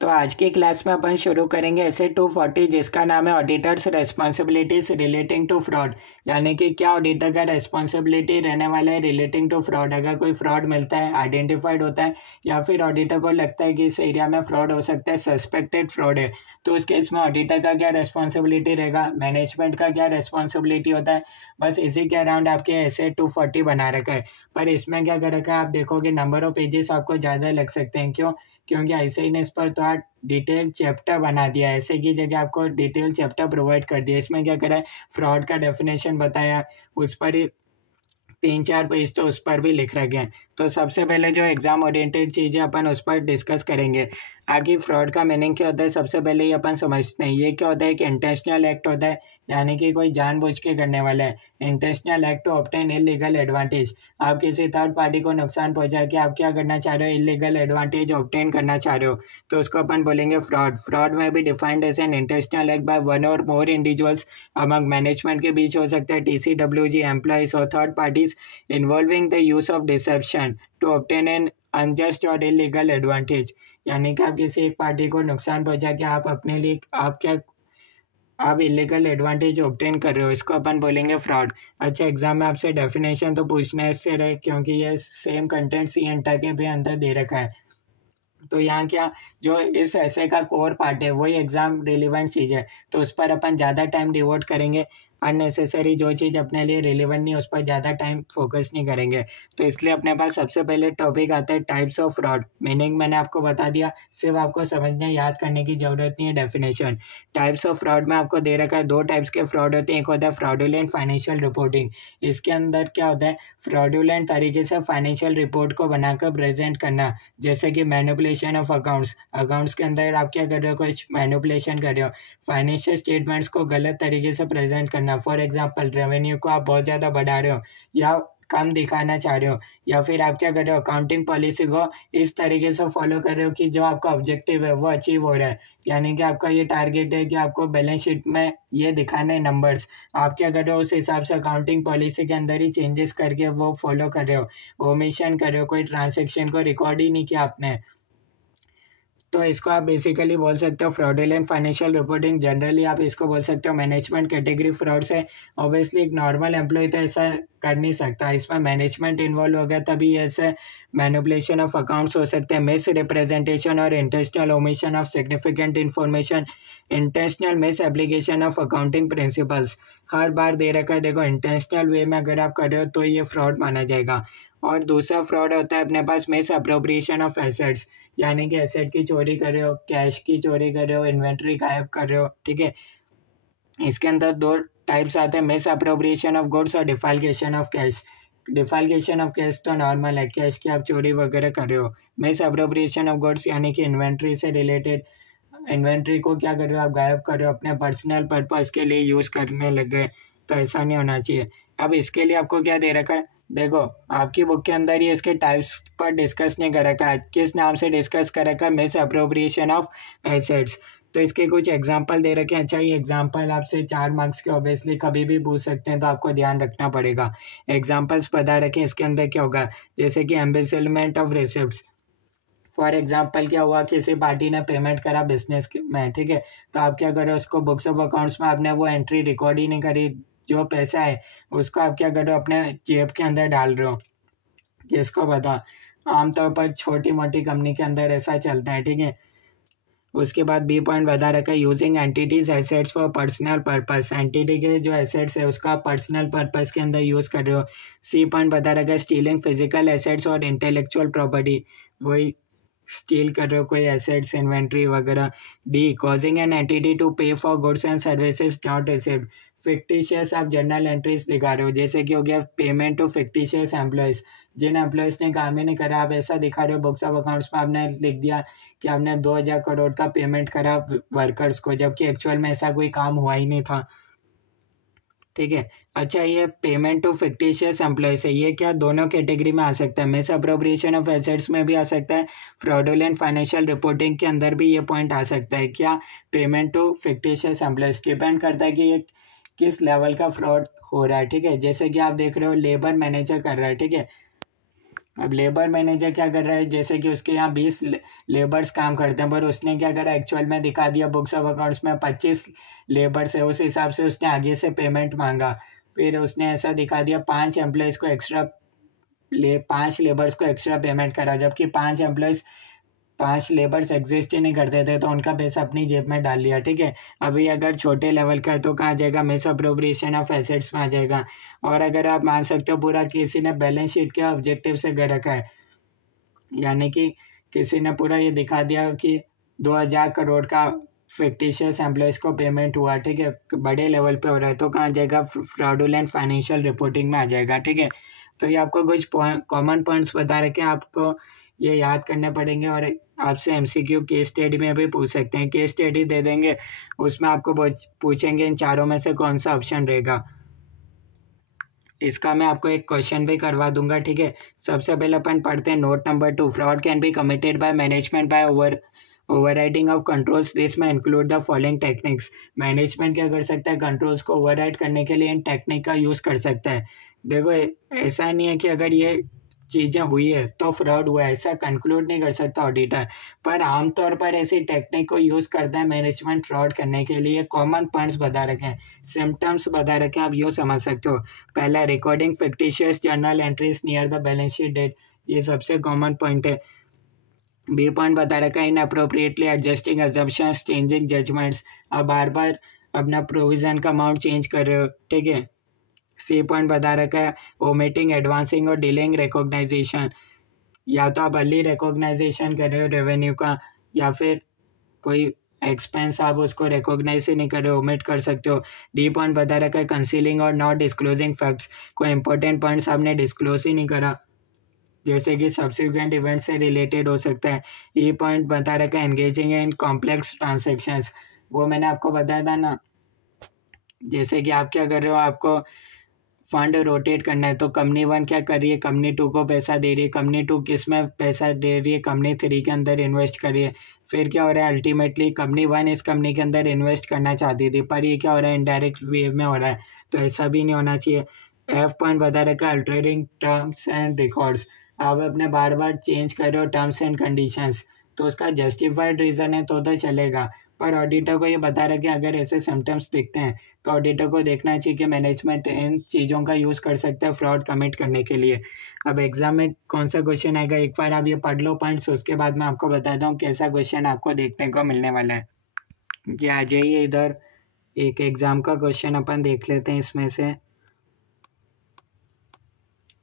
तो आज की क्लास में अपन शुरू करेंगे ऐसे 240 जिसका नाम है auditor's responsibilities relating to fraud. यानी कि क्या ऑडिटर का रेस्पॉन्सिबिलिटी रहने वाला है रिलेटिंग टू फ्रॉड। अगर कोई फ्रॉड मिलता है, आइडेंटिफाइड होता है या फिर ऑडिटर को लगता है कि इस एरिया में फ्रॉड हो सकता है, सस्पेक्टेड फ्रॉड है, तो उस केस में ऑडिटर का क्या रेस्पॉन्सिबिलिटी रहेगा, मैनेजमेंट का क्या रेस्पॉन्सिबिलिटी होता है। बस इसी के अराउंड आपके ऐसे 240 बना रखा है। पर इसमें क्या कर रखा है, आप देखोगे नंबर ऑफ पेजेस आपको ज़्यादा लग सकते हैं। क्यों? क्योंकि ऐसे ही ने इस पर तो आप डिटेल चैप्टर बना दिया है, ऐसे की जगह आपको डिटेल चैप्टर प्रोवाइड कर दिया। इसमें क्या करा है, फ्रॉड का डेफिनेशन बताया, उस पर ही 3-4 पेज तो उस पर भी लिख रखे हैं। तो सबसे पहले जो एग्जाम ओरिएंटेड चीज़ें अपन उस पर डिस्कस करेंगे। आगे फ्रॉड का मीनिंग क्या होता है, सबसे पहले ये अपन समझते हैं। ये क्या होता है कि इंटेंशनल एक्ट होता है, यानी कि कोई जानबूझ के करने वाला है। Intentional act to obtain illegal advantage, आप किसी थर्ड पार्टी को नुकसान पहुंचा के आप क्या करना चाह रहे हो, इलीगल एडवांटेज ऑब्टेन करना चाह रहे हो, तो उसको अपन बोलेंगे फ्रॉड। फ्रॉड में भी defined as an intentional act by one और मोर इंडिविजुअल्स अमंग मैनेजमेंट के बीच हो सकता है, TCWG एम्प्लॉइज और third parties involving the use of deception to obtain an unjust और इलीगल एडवांटेज। यानी कि आप किसी एक पार्टी को नुकसान पहुंचा के आप अपने लिए आप इलीगल एडवांटेज ऑब्टेन कर रहे हो, इसको अपन बोलेंगे फ्रॉड। अच्छा, एग्जाम में आपसे डेफिनेशन तो पूछने से रहे, क्योंकि ये सेम कंटेंट सी एंटर के भी अंदर दे रखा है। तो यहाँ क्या, जो इस ऐसे का कोर पार्ट है वही एग्जाम रिलेवेंट चीज़ है, तो उस पर अपन ज़्यादा टाइम डिवोट करेंगे। अननेसेसरी जो चीज़ अपने लिए रिलेवेंट नहीं उस पर ज़्यादा टाइम फोकस नहीं करेंगे। तो इसलिए अपने पास सबसे पहले टॉपिक आता है टाइप्स ऑफ फ्रॉड। मीनिंग मैंने आपको बता दिया, सिर्फ आपको समझने याद करने की जरूरत नहीं है डेफिनेशन। टाइप्स ऑफ फ्रॉड में आपको दे रखा है, 2 टाइप्स के फ्रॉड होते हैं। एक होता है फ्रॉडुलेंट फाइनेंशियल रिपोर्टिंग। इसके अंदर क्या होता है, फ्रॉडुलेंट तरीके से फाइनेंशियल रिपोर्ट को बनाकर प्रेजेंट करना, जैसे कि मैनिपुलेशन ऑफ अकाउंट्स के अंदर आप क्या कर रहे हो, कुछ मैनिपुलेशन कर रहे हो। फाइनेंशियल स्टेटमेंट्स को गलत तरीके से प्रेजेंट करना, फॉर एग्जांपल रेवेन्यू को आप बहुत ज़्यादा बढ़ा रहे हो या कम दिखाना चाह रहे हो, या फिर आप क्या कर रहे हो, अकाउंटिंग पॉलिसी को इस तरीके से फॉलो कर रहे हो कि जो आपका ऑब्जेक्टिव है वो अचीव हो रहा है। यानी कि आपका ये टारगेट है कि आपको बैलेंस शीट में ये दिखाने नंबर्स, आप क्या कर रहे हो उस हिसाब से अकाउंटिंग पॉलिसी के अंदर ही चेंजेस करके वो फॉलो कर रहे हो, ओमिशन कर रहे हो, कोई ट्रांजेक्शन को रिकॉर्ड ही नहीं किया आपने। तो इसको आप बेसिकली बोल सकते हो फ्रॉडुलेंट फाइनेंशियल रिपोर्टिंग। जनरली आप इसको बोल सकते हो मैनेजमेंट कैटेगरी फ्रॉड से। ऑब्वियसली एक नॉर्मल एम्प्लॉय तो ऐसा कर नहीं सकता, इसमें मैनेजमेंट इन्वॉल्व हो गया तभी ऐसे मैनिपुलेशन ऑफ अकाउंट्स हो सकते हैं। मिस रिप्रेजेंटेशन और intentional omission of significant information, intentional misapplication of accounting principles हर बार दे रखा है। देखो, इंटेंशनल वे में अगर आप कर रहे हो तो ये फ्रॉड माना जाएगा। और दूसरा फ्रॉड होता है अपने पास मिस अप्रोप्रिएशन ऑफ एसेट्स, यानी कि एसेट की चोरी कर रहे हो, कैश की चोरी कर रहे हो, इन्वेंट्री गायब कर रहे हो। ठीक है, इसके अंदर 2 टाइप्स आते हैं, मिस अप्रोप्रिएशन ऑफ गुड्स और डिफाल्केशन ऑफ कैश। डिफाल्केशन ऑफ कैश तो नॉर्मल है, कैश की आप चोरी वगैरह कर रहे हो। मिस अप्रोप्रिएशन ऑफ गुड्स यानी कि इन्वेंट्री से रिलेटेड, इन्वेंट्री को क्या कर रहे हो, आप गायब कर रहे हो, अपने पर्सनल पर्पस के लिए यूज़ करने लग गए, तो ऐसा नहीं होना चाहिए। अब इसके लिए आपको क्या दे रखा है, देखो आपकी बुक के अंदर ही इसके टाइप्स पर डिस्कस नहीं कर रखा है। किस नाम से डिस्कस कर रखा है, मिस अप्रोप्रिएशन ऑफ एसेट्स। तो इसके कुछ एग्जांपल दे रखे हैं। अच्छा, ये एग्जांपल आपसे 4 मार्क्स के ऑब्वियसली कभी भी पूछ सकते हैं, तो आपको ध्यान रखना पड़ेगा। एग्जांपल्स बता रखें, इसके अंदर क्या होगा, जैसे कि एम्बेसलमेंट ऑफ रिसिप्ट्स। फॉर एग्जाम्पल क्या हुआ, किसी पार्टी ने पेमेंट करा बिजनेस में, ठीक है, तो आप क्या करो, उसको बुक्स ऑफ अकाउंट्स में आपने वो एंट्री रिकॉर्ड ही नहीं करी। जो पैसा है उसको आप क्या करो, अपने जेब के अंदर डाल रहे हो। किसको पता, आमतौर पर छोटी मोटी कंपनी के अंदर ऐसा चलता है। ठीक है, उसके बाद बी पॉइंट बता रखा है, using entities assets for personal purpose. Entity के जो एसेट्स है उसका पर्सनल पर्पस के अंदर यूज़ कर रहे हो। सी पॉइंट बता रखा है, स्टीलिंग फिजिकल एसेट्स और इंटेलेक्चुअल प्रॉपर्टी, वही स्टील कर रहे हो कोई एसेट्स, इन्वेंट्री वगैरह। D, causing an entity to pay for goods and services not received. Fictitious आप जर्नल एंट्रीज दिखा रहे हो, जैसे कि हो गया पेमेंट टू फिक्टिशियस एम्प्लॉयज़, जिन एम्प्लॉयज़ ने काम ही नहीं करा, आप ऐसा दिखा रहे हो बुक्स ऑफ अकाउंट्स में आपने लिख दिया कि आपने 2000 करोड़ का पेमेंट करा वर्कर्स को, जबकि एक्चुअल में ऐसा कोई काम हुआ ही नहीं था। ठीक है, अच्छा, ये पेमेंट टू फिक्टिशियस एम्प्लॉयज है, ये क्या दोनों कैटेगरी में आ सकता है, मिस अप्रोप्रिएशन ऑफ एसेट्स में भी आ सकता है, फ्रॉडुलेंट फाइनेंशियल रिपोर्टिंग के अंदर भी ये पॉइंट आ सकता है। क्या, payment to fictitious employees, depend करता है कि ये किस लेवल का फ्रॉड हो रहा है। ठीक है, जैसे कि आप देख रहे हो लेबर मैनेजर कर रहा है, ठीक है, अब लेबर मैनेजर क्या कर रहा है, जैसे कि उसके यहाँ 20 लेबर्स काम करते हैं, पर उसने क्या करा, एक्चुअल में दिखा दिया बुक्स ऑफ अकाउंट्स में 25 लेबर्स है, उस हिसाब से उसने आगे से पेमेंट मांगा। फिर उसने ऐसा दिखा दिया 5 एम्प्लॉयज़ को एक्स्ट्रा 5 लेबर्स को एक्स्ट्रा पेमेंट करा, जबकि 5 लेबर्स एग्जिस्ट ही नहीं करते थे, तो उनका पैसा अपनी जेब में डाल लिया। ठीक है, अभी अगर छोटे लेवल का है तो कहाँ जाएगा, मिस अप्रोप्रिएशन ऑफ एसेट्स में आ जाएगा। और अगर आप मान सकते हो पूरा किसी ने बैलेंस शीट के ऑब्जेक्टिव से कर रखा है, यानी कि किसी ने पूरा ये दिखा दिया कि 2000 करोड़ का फिक्टिशियस एम्प्लॉयज़ को पेमेंट हुआ, ठीक है, बड़े लेवल पे हो रहा है, तो कहाँ जाएगा, फ्रॉडुलेंट फाइनेंशियल रिपोर्टिंग में आ जाएगा। ठीक है, तो ये आपको कुछ कॉमन पॉइंट्स बता रखे हैं, आपको ये याद करने पड़ेंगे। और आपसे एमसीक्यू केस स्टडी में भी पूछ सकते हैं, केस स्टडी दे देंगे, उसमें आपको पूछेंगे इन चारों में से कौन सा ऑप्शन रहेगा। इसका मैं आपको एक क्वेश्चन भी करवा दूंगा। ठीक है, सबसे पहले अपन पढ़ते हैं note number 2। Fraud can be committed by management by overriding of controls. This में include the following techniques. Management क्या कर सकता है, कंट्रोल्स को ओवरराइड करने के लिए इन टेक्निक का यूज़ कर सकता है। देखो, ऐसा नहीं है कि अगर ये चीज़ें हुई है तो फ्रॉड हुआ है, ऐसा कंक्लूड नहीं कर सकता ऑडिटर, पर आमतौर पर ऐसी टेक्निक को यूज़ करता है मैनेजमेंट फ्रॉड करने के लिए। कॉमन पॉइंट्स बता रखे हैं, सिम्टम्स बता रखे हैं, आप यूँ समझ सकते हो। पहला, recording fictitious journal entries near the balance sheet date, ये सबसे कॉमन पॉइंट है। बी पॉइंट बता रखा है, inappropriately adjusting assumptions, changing judgements, आप बार बार अपना प्रोविज़न का अमाउंट चेंज कर रहे हो। ठीक है, सी पॉइंट बता रखा है, ओमिटिंग, एडवांसिंग और डिलेइंग रिकॉग्नाइजेशन, या तो आप अर्ली रिकॉग्नाइजेशन कर रहे हो रेवेन्यू का, या फिर कोई एक्सपेंस आप उसको रिकॉग्नाइज ही नहीं कर रहे हो, ओमिट कर सकते हो। डी पॉइंट बता रखा है, कंसीलिंग और नॉट डिस्क्लोजिंग फैक्ट्स, कोई इंपॉर्टेंट पॉइंट्स आपने डिस्क्लोज ही नहीं करा, जैसे कि सब्सिक्वेंट इवेंट से रिलेटेड हो सकता है। ई पॉइंट बता रखा है, एंगेजिंग इन कॉम्प्लेक्स ट्रांजेक्शन्स, वो मैंने आपको बताया था ना, जैसे कि आप क्या कर रहे हो, आपको फंड रोटेट करना है, तो कंपनी 1 क्या कर रही है, कंपनी 2 को पैसा दे रही है, कंपनी 2 किस में पैसा दे रही है, कंपनी 3 के अंदर इन्वेस्ट कर रही है। फिर क्या हो रहा है, अल्टीमेटली कंपनी 1 इस कंपनी के अंदर इन्वेस्ट करना चाहती थी, पर ये क्या हो रहा है, इनडायरेक्ट वे में हो रहा है, तो ऐसा भी नहीं होना चाहिए। एफ पॉइंट बता रखा है, अल्टरिंग टर्म्स एंड रिकॉर्ड्स, आप अपने बार बार चेंज कर रहे हो टर्म्स एंड कंडीशंस, तो उसका जस्टिफाइड रीज़न है तो चलेगा, पर ऑडिटर को ये बता रहा है कि अगर ऐसे सिम्टम्स दिखते हैं तो ऑडिटर को देखना चाहिए कि मैनेजमेंट इन चीज़ों का यूज़ कर सकता है फ्रॉड कमिट करने के लिए। अब एग्जाम में कौन सा क्वेश्चन आएगा, एक बार आप ये पढ़ लो पॉइंट्स, उसके बाद मैं आपको बताता हूँ कैसा क्वेश्चन आपको देखने को मिलने वाला है। कि आ जाइए इधर, एक एग्जाम का क्वेश्चन अपन देख लेते हैं इसमें से।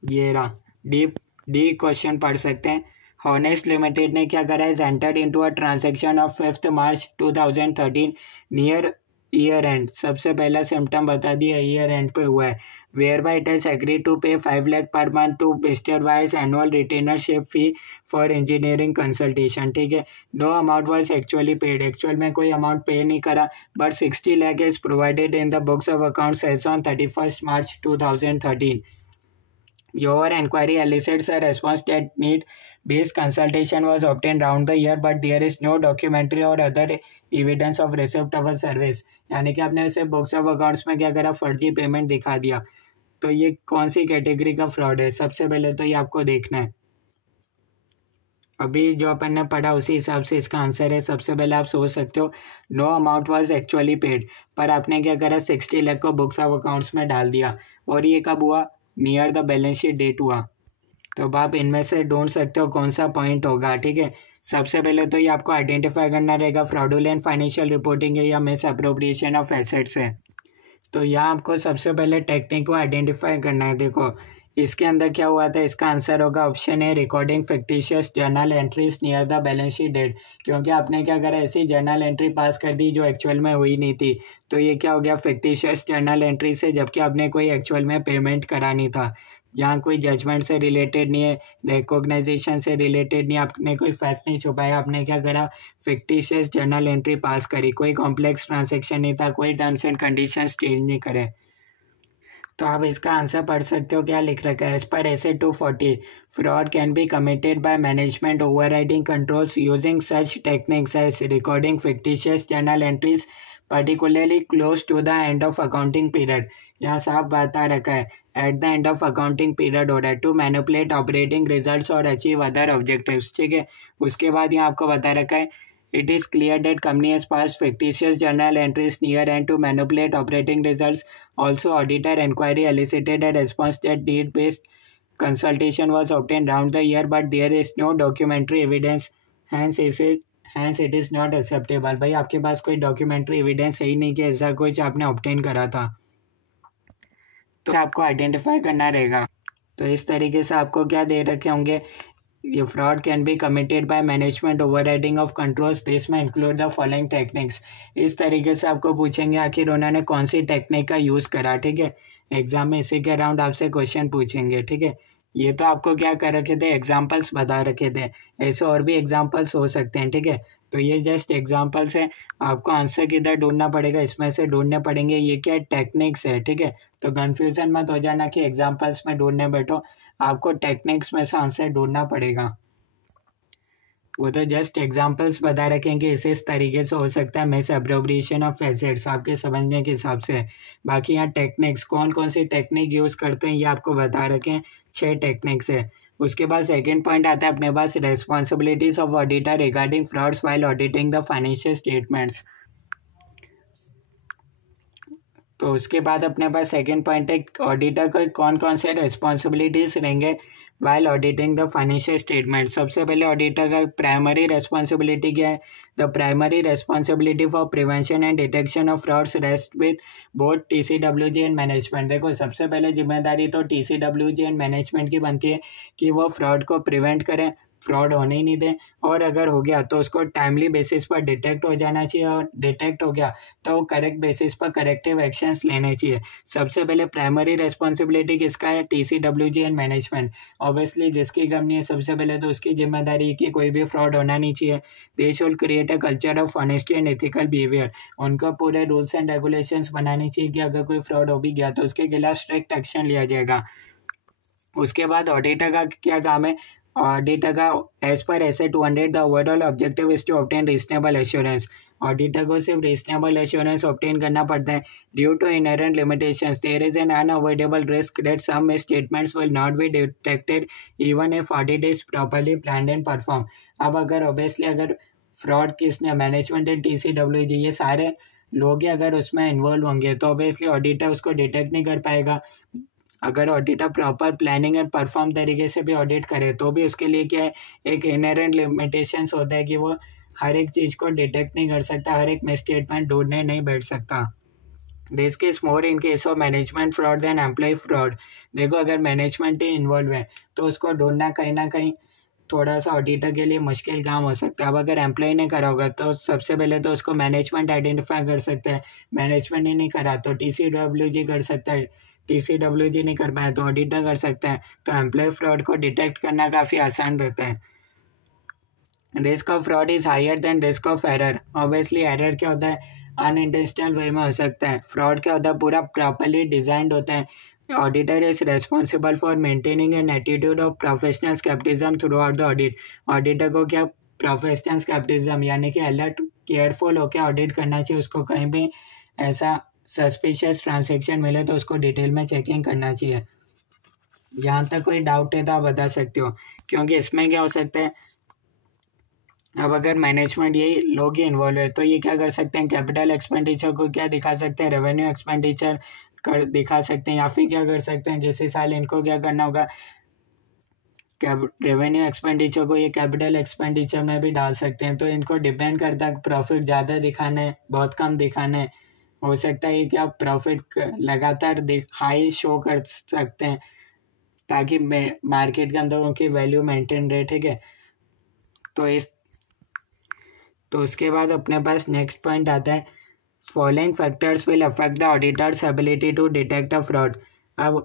ये रहा, डी क्वेश्चन पढ़ सकते हैं। हॉनेस्ट लिमिटेड ने क्या करा है, entered into a transaction of 5 March 2013 near year and. सबसे पहला सिम्टम बता दिया, ईयर एंड पे हुआ है। Whereby it has agree to pay 5 lakh per month to mister Y's annual retainership fee for engineering consultation. ठीक है, no amount was actually paid, actual में कोई अमाउंट पे नहीं करा, but 60 lakh is provided in the books of accounts as on 31 March 2013. Your inquiry elicits a response that need-based consultation was obtained round the year, but there is no documentary or other evidence of receipt of a service. यानी कि आपने ऐसे books of accounts में क्या करा, फर्जी payment दिखा दिया, तो ये कौन सी कैटेगरी का फ्रॉड है, सबसे पहले तो ये आपको देखना है। अभी जो अपन ने पढ़ा उसी हिसाब से इसका आंसर है। सबसे पहले आप सोच सकते हो, no amount was actually paid, पर आपने क्या करा, 60 लाख को बुक्स ऑफ अकाउंट्स में डाल दिया, और ये कब हुआ, near the balance sheet date हुआ। तो अब आप इनमें से ढूंढ सकते हो कौन सा पॉइंट होगा। ठीक है, सबसे पहले तो ये आपको आइडेंटिफाई करना रहेगा, फ्रॉडुलेंट फाइनेंशियल रिपोर्टिंग है या मिस अप्रोप्रिएशन ऑफ एसेट्स है। तो यहाँ आपको सबसे पहले टेक्निक को आइडेंटिफाई करना है। देखो इसके अंदर क्या हुआ था, इसका आंसर होगा ऑप्शन है, recording fictitious journal entries near the balance sheet date, क्योंकि आपने क्या करा, ऐसी जर्नल एंट्री पास कर दी जो एक्चुअल में हुई नहीं थी, तो ये क्या हो गया, फिक्टिशियस जर्नल एंट्री से, जबकि आपने कोई एक्चुअल में पेमेंट करा नहीं था। यहाँ कोई जजमेंट से रिलेटेड नहीं है, रिकॉग्नाइजेशन से रिलेटेड नहीं, आपने कोई फैक्ट नहीं छुपाया, आपने क्या करा, फिक्टिशियस जर्नल एंट्री पास करी, कोई कॉम्प्लेक्स ट्रांजेक्शन नहीं था, कोई टर्म्स एंड कंडीशंस चेंज नहीं करे। तो आप इसका आंसर पढ़ सकते हो, क्या लिख रखा है, as per SA 240 fraud can be committed by management overriding controls using such techniques as recording fictitious journal entries particularly close to the end of accounting period, यहाँ साफ बता रखा है at the end of accounting period order to manipulate operating results और achieve other objectives, ठीक है। उसके बाद यहाँ आपको बता रखा है it is clear that company has pass fictitious journal entries near end to manipulate operating results. Also auditor inquiry elicited a response that need based consultation was obtained round the year but there is no documentary evidence, hence it is not acceptable। भाई आपके पास कोई documentary evidence है ही नहीं कि ऐसा कुछ आपने obtain करा था, तो आपको आइडेंटिफाई करना रहेगा। तो इस तरीके से आपको क्या दे रखे होंगे, ये fraud can be committed by management overriding of controls, this में इंक्लूड द फॉलोइंग टेक्निक्स। इस तरीके से आपको पूछेंगे आखिर उन्होंने कौन सी टेक्निक का यूज़ करा, ठीक है। एग्जाम में इसी के अराउंड आपसे क्वेश्चन पूछेंगे, ठीक है। ये तो आपको क्या कर रखे थे, एग्जाम्पल्स बता रखे थे, ऐसे और भी एग्जाम्पल्स हो सकते हैं, ठीक है। तो ये जस्ट एग्जाम्पल्स है, आपको आंसर किधर ढूंढना पड़ेगा, इसमें से ढूंढने पड़ेंगे। ये क्या टेक्निक्स है, ठीक है। तो कन्फ्यूजन मत हो जाना कि एग्जाम्पल्स में ढूंढने बैठो, आपको टेक्निक्स में से आंसर ढूंढना पड़ेगा। वो तो जस्ट एग्जाम्पल्स बता रखें कि इस तरीके से हो सकता है मिस अप्रोप्रिएशन ऑफ एसेट्स, आपके समझने के हिसाब से। बाकी यहाँ टेक्निक्स कौन कौन सी टेक्निक यूज़ करते हैं ये आपको बता रखें, 6 टेक्निक्स है। उसके बाद सेकंड पॉइंट आता है अपने पास responsibilities of auditor regarding frauds while auditing the financial statements. तो उसके बाद अपने पास सेकंड पॉइंट है ऑडिटर को कौन कौन से रेस्पॉन्सिबिलिटीज रहेंगे while auditing the financial statement. सबसे पहले ऑडिटर का प्राइमरी रेस्पॉन्सिबिलिटी क्या है, the primary responsibility for prevention and detection of frauds rest with both TCWG and management. देखो सबसे पहले जिम्मेदारी तो TCWG एंड मैनेजमेंट की बनती है कि वो फ्रॉड को प्रिवेंट करें, फ्रॉड होने ही नहीं दें, और अगर हो गया तो उसको टाइमली बेसिस पर डिटेक्ट हो जाना चाहिए, और डिटेक्ट हो गया तो करेक्ट बेसिस पर करेक्टिव एक्शंस लेने चाहिए। सबसे पहले प्राइमरी रेस्पॉन्सिबिलिटी किसका है, TCWG एंड मैनेजमेंट। ऑब्वियसली जिसकी कंपनी है सबसे पहले तो उसकी जिम्मेदारी है कि कोई भी फ्रॉड होना नहीं चाहिए। They should create a culture of honesty and ethical behaviour. उनको पूरे रूल्स एंड रेगुलेशंस बनाने चाहिए कि अगर कोई फ्रॉड हो भी गया तो उसके खिलाफ स्ट्रिक्ट एक्शन लिया जाएगा। उसके बाद ऑडिटर का क्या काम है, ऑडिटर का as per SA 200 the overall objective is to obtain reasonable assurance. Auditor को सिर्फ रीजनेबल एश्योरेंस ऑब्टेन करना पड़ता है। Due to inherent limitations there is an unavoidable risk that some misstatements will not be detected even if audit is properly planned and perform. अब अगर obviously अगर fraud किसने, management and TCWG ये सारे लोग ही अगर उसमें इन्वॉल्व होंगे तो ऑब्वियसली ऑडिटर उसको डिटेक्ट नहीं कर पाएगा। अगर auditor proper planning and perform तरीके से भी ऑडिट करे तो भी उसके लिए क्या है, एक इनहेरेंट लिमिटेशंस होता है कि वो हर एक चीज़ को डिटेक्ट नहीं कर सकता, हर एक मिसस्टेटमेंट ढूंढने नहीं बैठ सकता। This case more in case of management fraud than employee fraud. देखो अगर मैनेजमेंट ही इन्वॉल्व है तो उसको ढूंढना कहीं ना कहीं थोड़ा सा ऑडिटर के लिए मुश्किल काम हो सकता है। अब अगर एम्प्लॉय ने करा होगा तो सबसे पहले तो उसको मैनेजमेंट आइडेंटिफाई कर सकता है, मैनेजमेंट ही नहीं करा तो TCWG कर सकता है, TCWG नहीं कर पाया तो ऑडिटर कर सकता है। तो एम्प्लॉय फ्रॉड को डिटेक्ट करना काफ़ी आसान रहता है। Risk of fraud is higher than risk of error. Obviously error क्या होता है, अनइंटेंशनल वे में हो सकता है, फ्रॉड क्या होता है पूरा प्रॉपरली डिजाइंड होता है। Auditor is responsible for maintaining an attitude of professional scepticism throughout the audit. Auditor को क्या प्रोफेशनल स्केप्टिज्म यानी कि अलर्ट केयरफुल होकर ऑडिट करना चाहिए, उसको कहीं भी ऐसा सस्पिशियस ट्रांजैक्शन मिले तो उसको डिटेल में चेकिंग करना चाहिए। यहाँ तक कोई डाउट है तो आप बता सकते हो, क्योंकि इसमें क्या हो सकता है, अब अगर मैनेजमेंट यही लोग ही इन्वॉल्व है तो ये क्या कर सकते हैं, कैपिटल एक्सपेंडिचर को क्या दिखा सकते हैं, रेवेन्यू एक्सपेंडिचर कर दिखा सकते हैं, या फिर क्या कर सकते हैं जैसे साल इनको क्या करना होगा, रेवेन्यू एक्सपेंडिचर को ये कैपिटल एक्सपेंडिचर में भी डाल सकते हैं। तो इनको डिपेंड करता है प्रॉफिट ज़्यादा दिखाना है बहुत कम दिखाना है। हो सकता है कि आप प्रॉफिट लगातार हाई शो कर सकते हैं ताकि मार्केट के अंदर उनकी वैल्यू मेंटेन रहे, ठीक है। तो उसके बाद अपने पास नेक्स्ट पॉइंट आता है following factors will affect the auditor's ability to detect a fraud. अब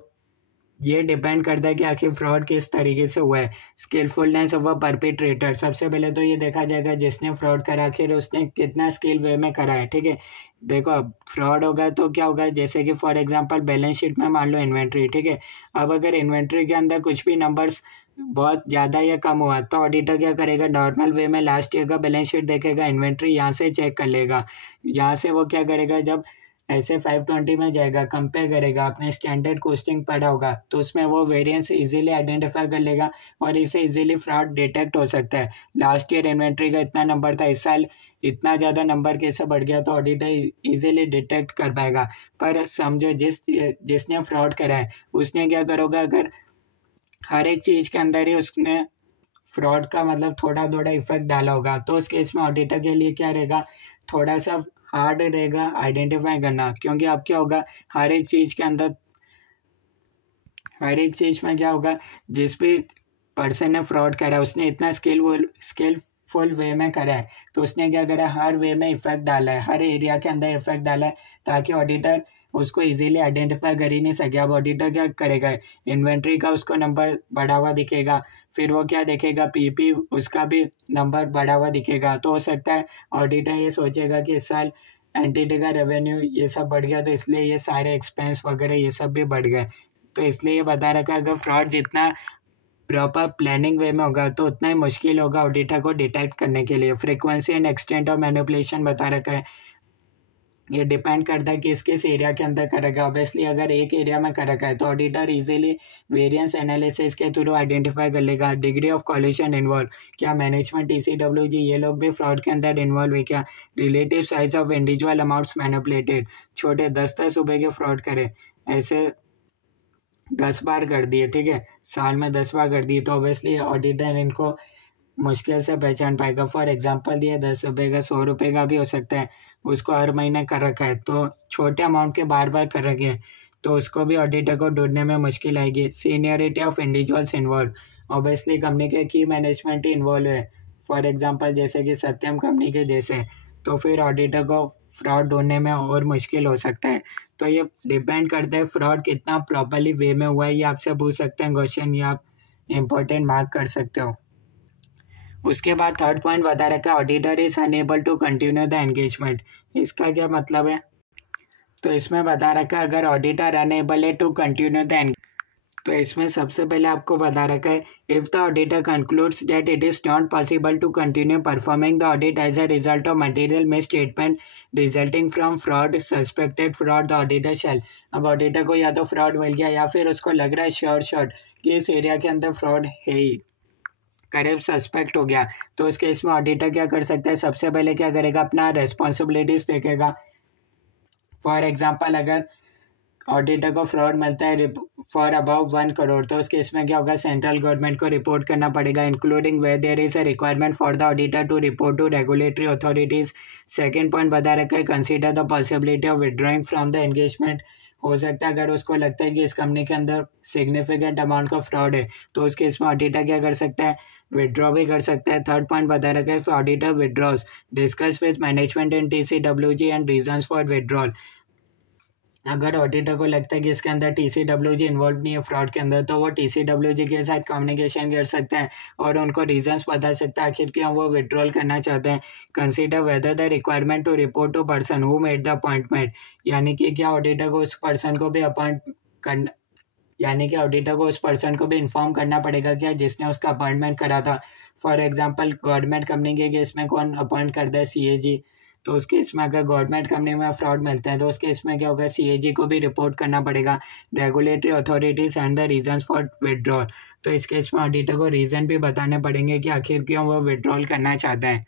ये डिपेंड करता है कि आखिर फ्रॉड किस तरीके से हुआ है। स्किलफुलनेस ऑफ अ परपिट्रेटर, सबसे पहले तो ये देखा जाएगा जिसने फ्रॉड करा आखिर उसने कितना स्किल वे में करा है, ठीक है। देखो अब फ्रॉड होगा तो क्या होगा, जैसे कि फॉर एग्जांपल बैलेंस शीट में मान लो इन्वेंट्री, ठीक है। अब अगर इन्वेंट्री के अंदर कुछ भी नंबर्स बहुत ज़्यादा या कम हुआ तो ऑडिटर क्या करेगा, नॉर्मल वे में लास्ट ईयर का बैलेंस शीट देखेगा, इन्वेंट्री यहाँ से चेक कर लेगा। यहाँ से वो क्या करेगा, जब ऐसे 520 में जाएगा, कंपेयर करेगा, अपने स्टैंडर्ड कोस्टिंग पढ़ा होगा तो उसमें वो वेरिएंस इजीली आइडेंटिफाई कर लेगा और इससे इजीली फ्रॉड डिटेक्ट हो सकता है। लास्ट ईयर इन्वेंट्री का इतना नंबर था, इस साल इतना ज़्यादा नंबर कैसे बढ़ गया, तो ऑडिटर इजीली डिटेक्ट कर पाएगा। पर समझो जिसने फ्रॉड करा है उसने क्या करोगे, अगर हर एक चीज़ के अंदर ही उसने फ्रॉड का मतलब थोड़ा थोड़ा इफेक्ट डाला होगा, तो उस केस में ऑडिटर के लिए क्या रहेगा, थोड़ा सा हार्ड रहेगा आइडेंटिफाई करना। क्योंकि अब क्या होगा, हर एक चीज़ के अंदर हर एक चीज़ में क्या होगा, जिस भी पर्सन ने फ्रॉड करा है उसने इतना स्किलफुल वे में करा है, तो उसने क्या करा, हर वे में इफेक्ट डाला है, हर एरिया के अंदर इफेक्ट डाला है, ताकि ऑडिटर उसको इजीली आइडेंटिफाई कर ही नहीं सके। अब ऑडिटर क्या करेगा, इन्वेंट्री का उसको नंबर बढ़ा हुआ दिखेगा, फिर वो क्या देखेगा, पीपी उसका भी नंबर बढ़ा हुआ दिखेगा, तो हो सकता है ऑडिटर ये सोचेगा कि इस साल एंटिटी का रेवेन्यू ये सब बढ़ गया, तो इसलिए ये सारे एक्सपेंस वगैरह ये सब भी बढ़ गए। तो इसलिए ये बता रखा है, अगर फ्रॉड जितना प्रॉपर प्लानिंग वे में होगा तो उतना ही मुश्किल होगा ऑडिटर को डिटेक्ट करने के लिए। Frequency and extent of manipulation बता रखा है, ये डिपेंड करता है कि किस एरिया के अंदर करेगा। ऑब्वियसली अगर एक एरिया में कर रखा है तो ऑडिटर इजीली वेरिएंस एनालिसिस के थ्रू आइडेंटिफाई कर लेगा। डिग्री ऑफ कॉल्यूशन इन्वॉल्व, क्या मैनेजमेंट, TCWG ये लोग भी फ्रॉड के अंदर इन्वॉल्व है क्या। Relative size of individual amounts manipulated, छोटे 10 रुपये के फ्रॉड करे, ऐसे 10 बार कर दिए, ठीक है, साल में 10 बार कर दिए, तो ऑब्वियसली ऑडिटर इनको मुश्किल से पहचान पाएगा। फॉर एग्जांपल दिया 10 रुपये का, 100 रुपये का भी हो सकता है, उसको हर महीने कर रखा है, तो छोटे अमाउंट के बार बार कर रखे हैं, तो उसको भी ऑडिटर को ढूंढने में मुश्किल आएगी। Seniority of individuals involve, obviously company के की मैनेजमेंट ही इन्वॉल्व है, फॉर एग्जांपल जैसे कि सत्यम कंपनी के जैसे, तो फिर ऑडिटर को फ्रॉड ढूंढने में और मुश्किल हो सकता है। तो ये डिपेंड करता है फ्रॉड कितना प्रॉपरली वे में हुआ है, ये आपसे पूछ सकते हैं क्वेश्चन, ये आप इम्पोर्टेंट मार्क कर सकते हो। उसके बाद थर्ड पॉइंट बता रखा है, auditor is unable to continue the engagement. इसका क्या मतलब है, तो इसमें बता रखा है अगर ऑडिटर अनएबल है टू कंटिन्यू द, तो इसमें सबसे पहले आपको बता रखा है, if the auditor concludes that it is not possible to continue performing the audit as a result of material misstatement resulting from fraud, suspected fraud, the auditor shall. अब auditor को या तो फ्रॉड मिल गया या फिर उसको लग रहा है श्योर कि इस एरिया के अंदर फ्रॉड है ही, करेक्ट सस्पेक्ट हो गया, तो उस केस में ऑडिटर क्या कर सकता है, सबसे पहले क्या करेगा, अपना रेस्पॉन्सिबिलिटीज देखेगा। फॉर एग्जांपल अगर ऑडिटर को फ्रॉड मिलता है फॉर अबाउट 1 करोड़, तो उस केस में क्या होगा, सेंट्रल गवर्नमेंट को रिपोर्ट करना पड़ेगा, including where there is a requirement for the auditor to report to regulatory authorities. Second point बता रखा है, consider the possibility of withdrawing from the engagement. हो सकता है अगर उसको लगता है कि इस कंपनी के अंदर सिग्निफिकेंट अमाउंट का फ्रॉड है, तो उस केस में ऑडिटर क्या कर सकता है, विड्रॉ भी कर सकता है। थर्ड पॉइंट बता रखा है, auditor withdraws discuss with management and TCWG and reasons for withdrawal. अगर ऑडिटर को लगता है कि इसके अंदर TCWG इन्वॉल्व नहीं है फ्रॉड के अंदर, तो वो TCWG के साथ कम्युनिकेशन कर सकते हैं और उनको रीजंस बता सकते हैं आखिर क्यों वो विड्रॉल करना चाहते हैं। Consider whether the requirement to report to person who made the appointment, यानी कि क्या ऑडिटर को उस पर्सन को भी इन्फॉर्म करना पड़ेगा क्या, जिसने उसका अपॉइंटमेंट करा था। फॉर एग्जाम्पल गवर्नमेंट कंपनी के केस में कौन अपॉइंट करता है, CAG, तो उस केस में अगर गवर्नमेंट कंपनी में फ्रॉड मिलता है तो उस केस में क्या होगा, CAG को भी रिपोर्ट करना पड़ेगा, regulatory authorities and the reasons for withdrawal. तो इस केस में ऑडिटर को रीज़न भी बताने पड़ेंगे कि आखिर क्यों वो विड्रॉल करना चाहते हैं।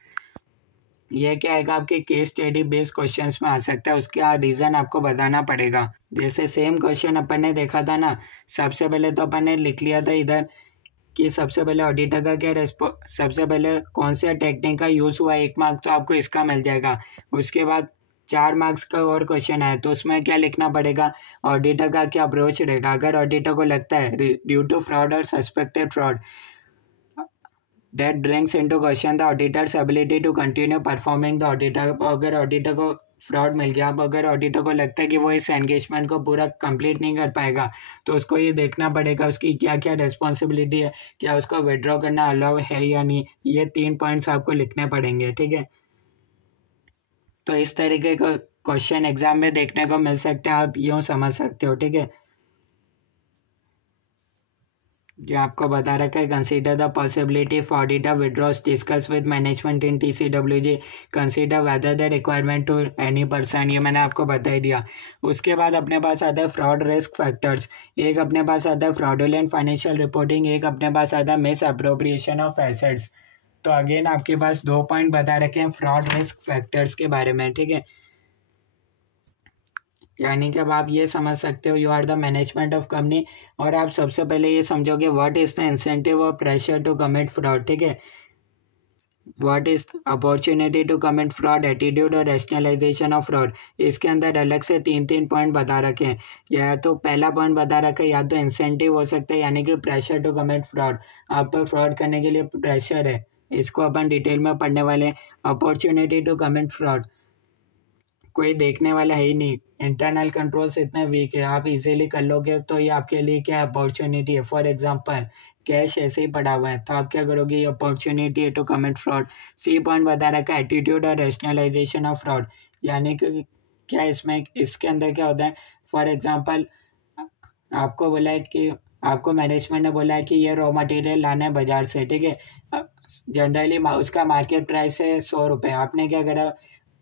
यह क्या है, आपके केस स्टडी बेस्ड क्वेश्चंस में आ सकता है, उसका रीज़न आपको बताना पड़ेगा। जैसे सेम क्वेश्चन अपन ने देखा था ना, सबसे पहले तो अपन ने लिख लिया था इधर कि सबसे पहले ऑडिटर का क्या सबसे पहले कौन सा टेक्निक का यूज़ हुआ, 1 मार्क तो आपको इसका मिल जाएगा। उसके बाद 4 मार्क्स का और क्वेश्चन है, तो उसमें क्या लिखना पड़ेगा, ऑडिटर का क्या अप्रोच रहेगा। अगर ऑडिटर को लगता है ड्यू टू फ्रॉड और suspected fraud that brings into question the auditor's ability to continue performing the auditor, अगर ऑडिटर को फ्रॉड मिल गया, अब अगर ऑडिटर को लगता है कि वो इस एंगेजमेंट को पूरा कंप्लीट नहीं कर पाएगा, तो उसको ये देखना पड़ेगा उसकी क्या क्या रिस्पॉन्सिबिलिटी है, क्या उसको विड्रॉ करना अलाउ है या नहीं। ये 3 पॉइंट्स आपको लिखने पड़ेंगे, ठीक है। तो इस तरीके का क्वेश्चन एग्जाम में देखने को मिल सकते हैं, आप यूँ समझ सकते हो, ठीक है। जो आपको बता रखा है, consider the possibility for auditor withdraws, discuss with management in TCWG, consider whether the requirement to any person, ये मैंने आपको बता ही दिया। उसके बाद अपने पास आता है फ्रॉड रिस्क फैक्टर्स, एक अपने पास आता है फ्रॉडुलेंट फाइनेंशियल रिपोर्टिंग, एक अपने पास आता है मिस अप्रोप्रिएशन ऑफ एसेट्स। तो अगेन आपके पास 2 पॉइंट बता रखे हैं फ्रॉड रिस्क फैक्टर्स के बारे में, ठीक है। यानी कि अब आप ये समझ सकते हो, you are the management of company, और आप सबसे पहले ये समझोगे व्हाट इज द इंसेंटिव और प्रेशर टू कमिट फ्रॉड, ठीक है। What is opportunity to commit fraud, attitude और रैशनलाइजेशन ऑफ फ्रॉड। इसके अंदर अलग से 3 पॉइंट बता रखे हैं। या तो पहला पॉइंट बता रखा है, या तो इंसेंटिव हो सकता है, यानी कि प्रेशर टू कमिट फ्रॉड, आप पर फ्रॉड करने के लिए प्रेशर है, इसको अपन डिटेल में पढ़ने वाले हैं। अपॉर्चुनिटी टू कमिट फ्रॉड, कोई देखने वाला है ही नहीं, इंटरनल कंट्रोल्स इतने वीक है, आप इजीली कर लोगे, तो ये आपके लिए क्या अपॉर्चुनिटी है। फॉर एग्जांपल कैश ऐसे ही पड़ा हुआ है, तो आप क्या करोगे, ये अपॉर्चुनिटी है to commit fraud. C point बता रखा है एटीट्यूड और रैशनलाइजेशन ऑफ फ्रॉड, यानी कि क्या इसमें, इसके अंदर क्या होता है। फॉर एग्जांपल आपको बोला है कि, आपको मैनेजमेंट ने बोला है कि ये रॉ मटेरियल लाना है बाजार से, ठीक है। जनरली उसका मार्केट प्राइस है 100 रुपये, आपने क्या करा,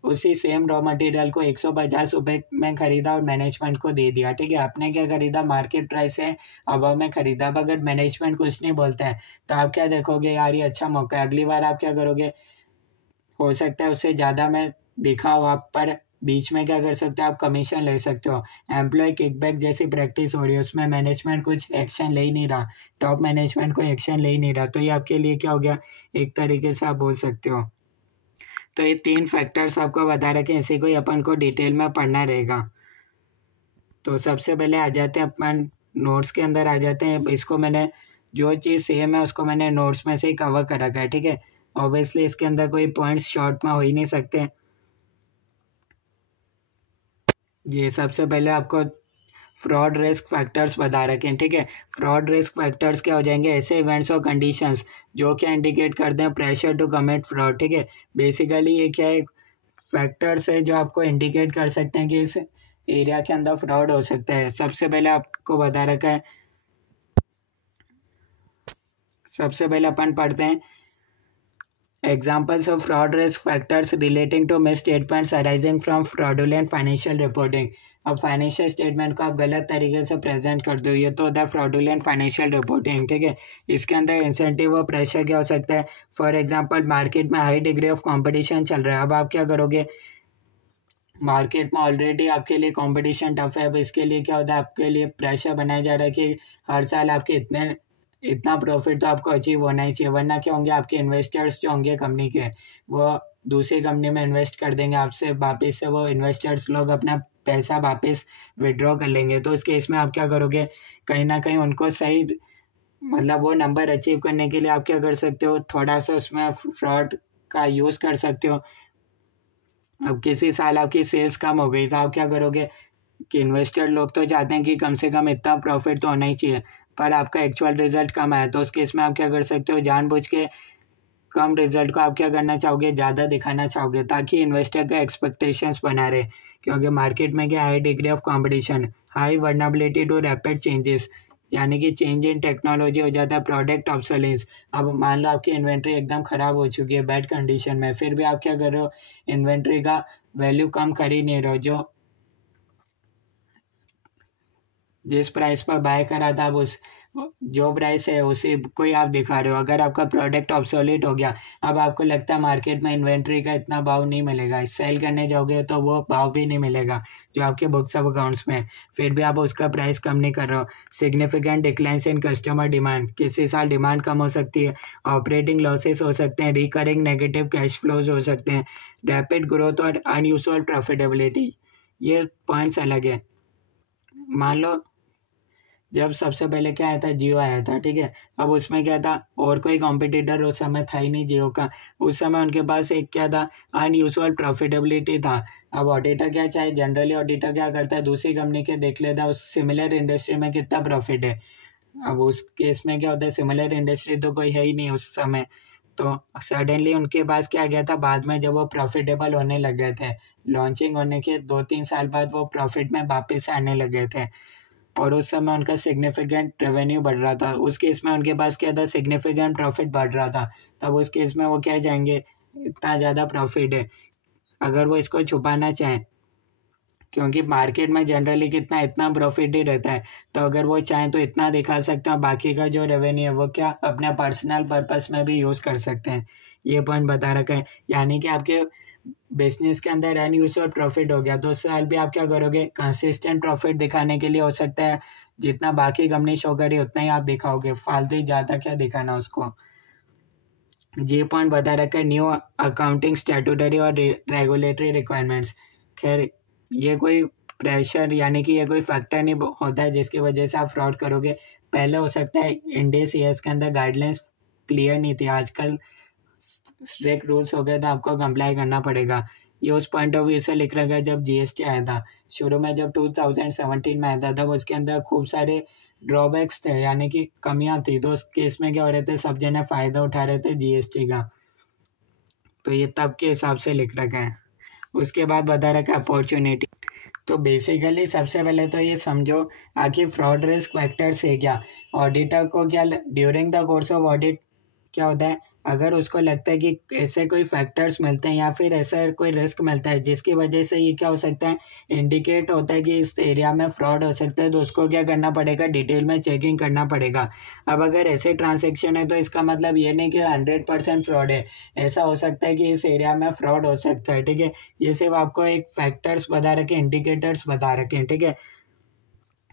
उसी सेम रॉ मटेरियल को 150 रुपये में खरीदा और मैनेजमेंट को दे दिया, ठीक है। आपने क्या खरीदा, मार्केट प्राइस है अभाव में खरीदा। अब अगर मैनेजमेंट कुछ नहीं बोलता है तो आप क्या देखोगे, यार ये अच्छा मौका है, अगली बार आप क्या करोगे, हो सकता है उससे ज़्यादा में दिखाओ आप, पर बीच में क्या कर सकते हो, आप कमीशन ले सकते हो। एम्प्लॉय किकबैक जैसी प्रैक्टिस हो रही है, उसमें मैनेजमेंट कुछ एक्शन ले ही नहीं रहा, टॉप मैनेजमेंट कोई एक्शन ले ही नहीं रहा, तो ये आपके लिए क्या हो गया, एक तरीके से आप बोल सकते हो। तो ये 3 फैक्टर्स आपको बता रखे हैं, इसी को ही अपन को डिटेल में पढ़ना रहेगा। तो सबसे पहले आ जाते हैं अपन नोट्स के अंदर आ जाते हैं। इसको मैंने, जो चीज़ सेम है उसको मैंने नोट्स में से ही कवर कर रखा है, ठीक है। ऑब्वियसली इसके अंदर कोई पॉइंट्स शॉर्ट में हो ही नहीं सकते। ये सबसे पहले आपको फ्रॉड रिस्क फैक्टर्स बता रखे हैं, ठीक है। फ्रॉड रिस्क फैक्टर्स क्या हो जाएंगे, ऐसे इवेंट्स और कंडीशंस जो क्या इंडिकेट करते हैं प्रेशर टू कमिट फ्रॉड, ठीक है। बेसिकली ये क्या है, फैक्टर्स है जो आपको इंडिकेट कर सकते हैं कि इस एरिया के अंदर फ्रॉड हो सकता है। सबसे पहले आपको बता रखा है, सबसे पहले अपन पढ़ते हैं examples of fraud risk factors relating to misstatements arising from fraudulent financial reporting. अब फाइनेंशियल स्टेटमेंट को आप गलत तरीके से प्रेजेंट कर दो, ये तो होता है फ्रॉडुलेंट फाइनेंशियल रिपोर्टिंग, ठीक है। इसके अंदर इंसेंटिव और प्रेशर क्या हो सकता है। फॉर एग्जांपल मार्केट में हाई डिग्री ऑफ कंपटीशन चल रहा है, अब आप क्या करोगे, मार्केट में ऑलरेडी आपके लिए कंपटीशन टफ है, अब इसके लिए क्या होता है, आपके लिए प्रेशर बनाया जा रहा है कि हर साल आपके इतना प्रॉफिट तो आपको अचीव होना ही चाहिए, वरना क्या होंगे, आपके इन्वेस्टर्स जो होंगे कंपनी के, वो दूसरी कंपनी में इन्वेस्ट कर देंगे आपसे, वापस से वो इन्वेस्टर्स लोग अपना पैसा वापस विड्रॉ कर लेंगे। तो इस केस में आप क्या करोगे, कहीं ना कहीं उनको सही, मतलब वो नंबर अचीव करने के लिए आप क्या कर सकते हो, थोड़ा सा उसमें फ्रॉड का यूज़ कर सकते हो। अब किसी साल आपकी सेल्स कम हो गई तो आप क्या करोगे, कि इन्वेस्टर लोग तो चाहते हैं कि कम से कम इतना प्रॉफिट तो होना ही चाहिए, पर आपका एक्चुअल रिजल्ट कम आया, तो उस केस में आप क्या कर सकते हो, जानबूझ के कम रिजल्ट को आप क्या करना चाहोगे, ज़्यादा दिखाना चाहोगे, ताकि इन्वेस्टर का एक्सपेक्टेशंस बना रहे। क्योंकि मार्केट में क्या, high degree of competition, high vulnerability to rapid changes, यानी कि चेंज इन टेक्नोलॉजी हो जाता है, प्रोडक्ट ऑब्सोलेंस। अब मान लो आपकी इन्वेंट्री एकदम ख़राब हो चुकी है, बैड कंडीशन में, फिर भी आप क्या कर रहे हो, इन्वेंट्री का वैल्यू कम कर ही नहीं रहे हो, जो जिस प्राइस पर बाय करा था, अब उस जो प्राइस है उसी को ही आप दिखा रहे हो। अगर आपका प्रोडक्ट ऑब्सोलीट हो गया, अब आपको लगता है मार्केट में इन्वेंट्री का इतना भाव नहीं मिलेगा, सेल करने जाओगे तो वो भाव भी नहीं मिलेगा जो आपके बुक्स ऑफ अकाउंट्स में, फिर भी आप उसका प्राइस कम नहीं कर रहे हो। Significant declines in customer demand, किसी साल डिमांड कम हो सकती है, ऑपरेटिंग लॉसेस हो सकते हैं, रिकरिंग नेगेटिव कैश फ्लोज हो सकते हैं, रैपिड ग्रोथ और अनयूजुअल प्रॉफिटेबिलिटी, ये पॉइंट्स अलग है। मान लो जब सबसे पहले क्या आया था, जियो आया था, ठीक है। अब उसमें क्या था, और कोई कॉम्पिटिटर उस समय था ही नहीं जियो का, उस समय उनके पास एक क्या था, अनयूजुअल प्रॉफिटेबिलिटी था। अब ऑडिटर क्या चाहे, जनरली ऑडिटर क्या करता है, दूसरी कंपनी के देख लेता है उस सिमिलर इंडस्ट्री में कितना प्रॉफिट है। अब उस केस में क्या होता है, सिमिलर इंडस्ट्री तो कोई है ही नहीं उस समय, तो सडनली उनके पास क्या गया था, बाद में जब वो प्रॉफिटेबल होने लग गए थे, लॉन्चिंग होने के 2-3 साल बाद वो प्रॉफिट में वापस आने लगे थे। और उस समय उनका सिग्निफिकेंट रेवेन्यू बढ़ रहा था, उस केस में उनके पास क्या था, सिग्निफिकेंट प्रॉफिट बढ़ रहा था, तब उस केस में वो क्या जाएंगे, इतना ज़्यादा प्रॉफिट है। अगर वो इसको छुपाना चाहें, क्योंकि मार्केट में जनरली कितना इतना प्रॉफिट ही रहता है, तो अगर वो चाहें तो इतना दिखा सकते हैं, बाकी का जो रेवेन्यू है वो क्या अपने पर्सनल पर्पस में भी यूज़ कर सकते हैं। ये पॉइंट बता रखा है। यानी कि आपके बिजनेस के अंदर अनयूज्ड प्रॉफिट हो गया तो उस साल भी आप क्या करोगे, कंसिस्टेंट प्रॉफिट दिखाने के लिए हो सकता है जितना बाकी कंपनी शो करी उतना ही आप दिखाओगे, फालतू ही ज़्यादा क्या दिखाना उसको। ये पॉइंट बता रखा है न्यू अकाउंटिंग स्टैट्यूटरी और रेगुलेटरी रिक्वायरमेंट्स। खैर ये कोई प्रेशर यानी कि ये कोई फैक्टर नहीं होता है जिसकी वजह से आप फ्रॉड करोगे। पहले हो सकता है इंडिया सीएस के अंदर गाइडलाइंस क्लियर नहीं थी, आजकल स्ट्रिक्ट रूल्स हो गए तो आपको कंप्लाई करना पड़ेगा। ये उस पॉइंट ऑफ व्यू से लिख रखा है जब जीएसटी आया था शुरू में, जब 2017 में आया था तब उसके अंदर खूब सारे ड्रॉबैक्स थे यानी कि कमियां थी, तो उस केस में क्या हो रहे थे, सब जने फ़ायदा उठा रहे थे जीएसटी का, तो ये तब के हिसाब से लिख रखा है। उसके बाद बता रखा है अपॉर्चुनिटी। तो बेसिकली सबसे पहले तो ये समझो आखिर फ्रॉड रिस्क फैक्टर्स है क्या। ऑडिटर को क्या during the course of audit क्या होता है, अगर उसको लगता है कि ऐसे कोई फैक्टर्स मिलते हैं या फिर ऐसा कोई रिस्क मिलता है जिसकी वजह से ये क्या हो सकता है, इंडिकेट होता है कि इस एरिया में फ्रॉड हो सकता है, तो उसको क्या करना पड़ेगा, डिटेल में चेकिंग करना पड़ेगा। अब अगर ऐसे ट्रांजैक्शन है तो इसका मतलब ये नहीं कि 100% फ्रॉड है, ऐसा हो सकता है कि इस एरिया में फ्रॉड हो सकता है। ठीक है, ये सिर्फ आपको एक फैक्टर्स बता रखे, इंडिकेटर्स बता रखे हैं। ठीक है,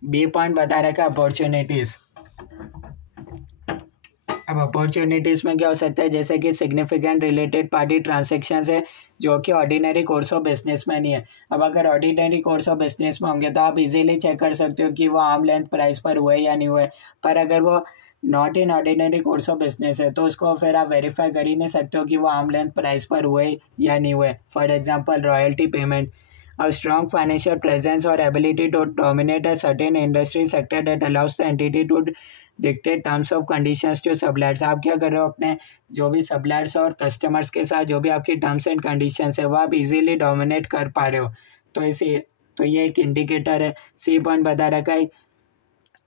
बी पॉइंट बता रखा अपॉर्चुनिटीज़। अब अपॉर्चुनिटीज़ में क्या हो सकता है, जैसे कि सिग्निफिकेंट रिलेटेड पार्टी ट्रांजैक्शंस है जो कि ऑर्डिनरी कोर्स ऑफ बिजनेस में नहीं है। अब अगर ऑर्डिनरी कोर्स ऑफ बिजनेस में होंगे तो आप इजीली चेक कर सकते हो कि वो आर्म लेंथ प्राइस पर हुए या नहीं हुए, पर अगर वो not in ordinary course of business है तो उसको फिर आप वेरीफाई कर ही नहीं सकते हो कि वो आर्म लेंथ प्राइस पर हुए या नहीं हुए। For example royalty payment, a strong financial presence or ability to dominate a certain industry sector that allows the entity to dictate terms of conditions to suppliers। आप क्या कर रहे हो, अपने जो भी सप्लायर्स और कस्टमर्स के साथ जो भी आपकी टर्म्स एंड कंडीशंस है वो आप इजीली डोमिनेट कर पा रहे हो, तो इसे तो ये एक इंडिकेटर है। सी पॉइंट बता रखा है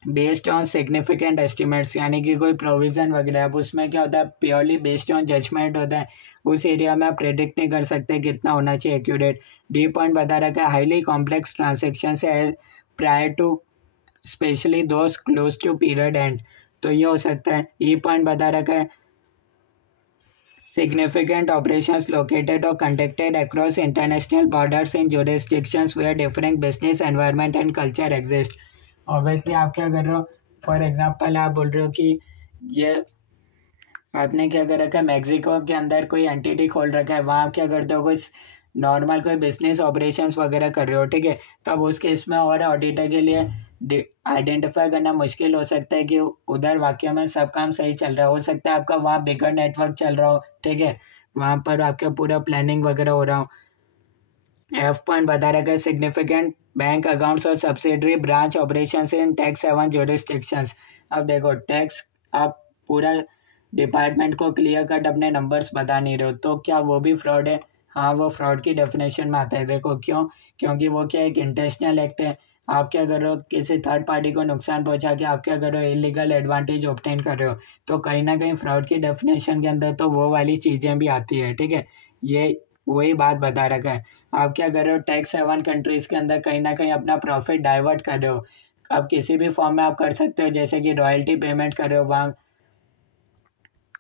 बेस्ड ऑन सिग्निफिकेंट एस्टिमेट्स, यानी कि कोई प्रोविजन वगैरह, अब उसमें क्या होता है प्योरली बेस्ड ऑन जजमेंट होता है, उस एरिया में आप प्रेडिक्ट नहीं कर सकते कितना होना चाहिए एक्यूरेट। डी पॉइंट बता रखा है हाईली कॉम्प्लेक्स ट्रांजेक्शन है prior to specially those close to period end, तो ये हो सकता है। ई पॉइंट बता रखा है significant operations located or conducted across international borders in jurisdictions where different business environment and culture exist। Obviously आप क्या कर रहे हो, फॉर एग्जांपल आप बोल रहे हो कि ये आपने क्या कर रखा है, मैक्सिको के अंदर कोई एंटिटी खोल रखा है, वहाँ क्या करते हो, कोई नॉर्मल कोई बिजनेस ऑपरेशंस वगैरह कर रहे हो। ठीक है, तब उस केस में और ऑडिटर के लिए आइडेंटिफाई करना मुश्किल हो सकता है कि उधर वाकई में सब काम सही चल रहा है, हो सकता है आपका वहाँ बिगर नेटवर्क चल रहा हो। ठीक है, वहाँ पर आपका पूरा प्लानिंग वगैरह हो रहा हो। एफ पॉइंट बता रखा है सिग्निफिकेंट बैंक अकाउंट्स और subsidiary branch operations in tax haven jurisdictions. अब देखो टैक्स आप पूरा डिपार्टमेंट को क्लियर कट अपने नंबर्स बता नहीं रहे हो, तो क्या वो भी फ्रॉड है? हाँ, वो फ्रॉड की डेफिनेशन में आता है। देखो क्यों, क्योंकि वो क्या एक इंटेंशनल एक्ट है। आप क्या कर रहे हो, किसी थर्ड पार्टी को नुकसान पहुंचा के आप क्या कर रहे हो, इलीगल एडवांटेज ऑब्टेन कर रहे हो, तो कहीं ना कहीं फ्रॉड की डेफिनेशन के अंदर तो वो वाली चीज़ें भी आती है। ठीक है, ये वही बात बता रखा है। आप क्या कर रहे हो, टैक्स हेवन कंट्रीज़ के अंदर कहीं ना कहीं अपना प्रॉफिट डाइवर्ट कर रहे हो। आप किसी भी फॉर्म में आप कर सकते हो, जैसे कि रॉयल्टी पेमेंट कर रहे हो, वहाँ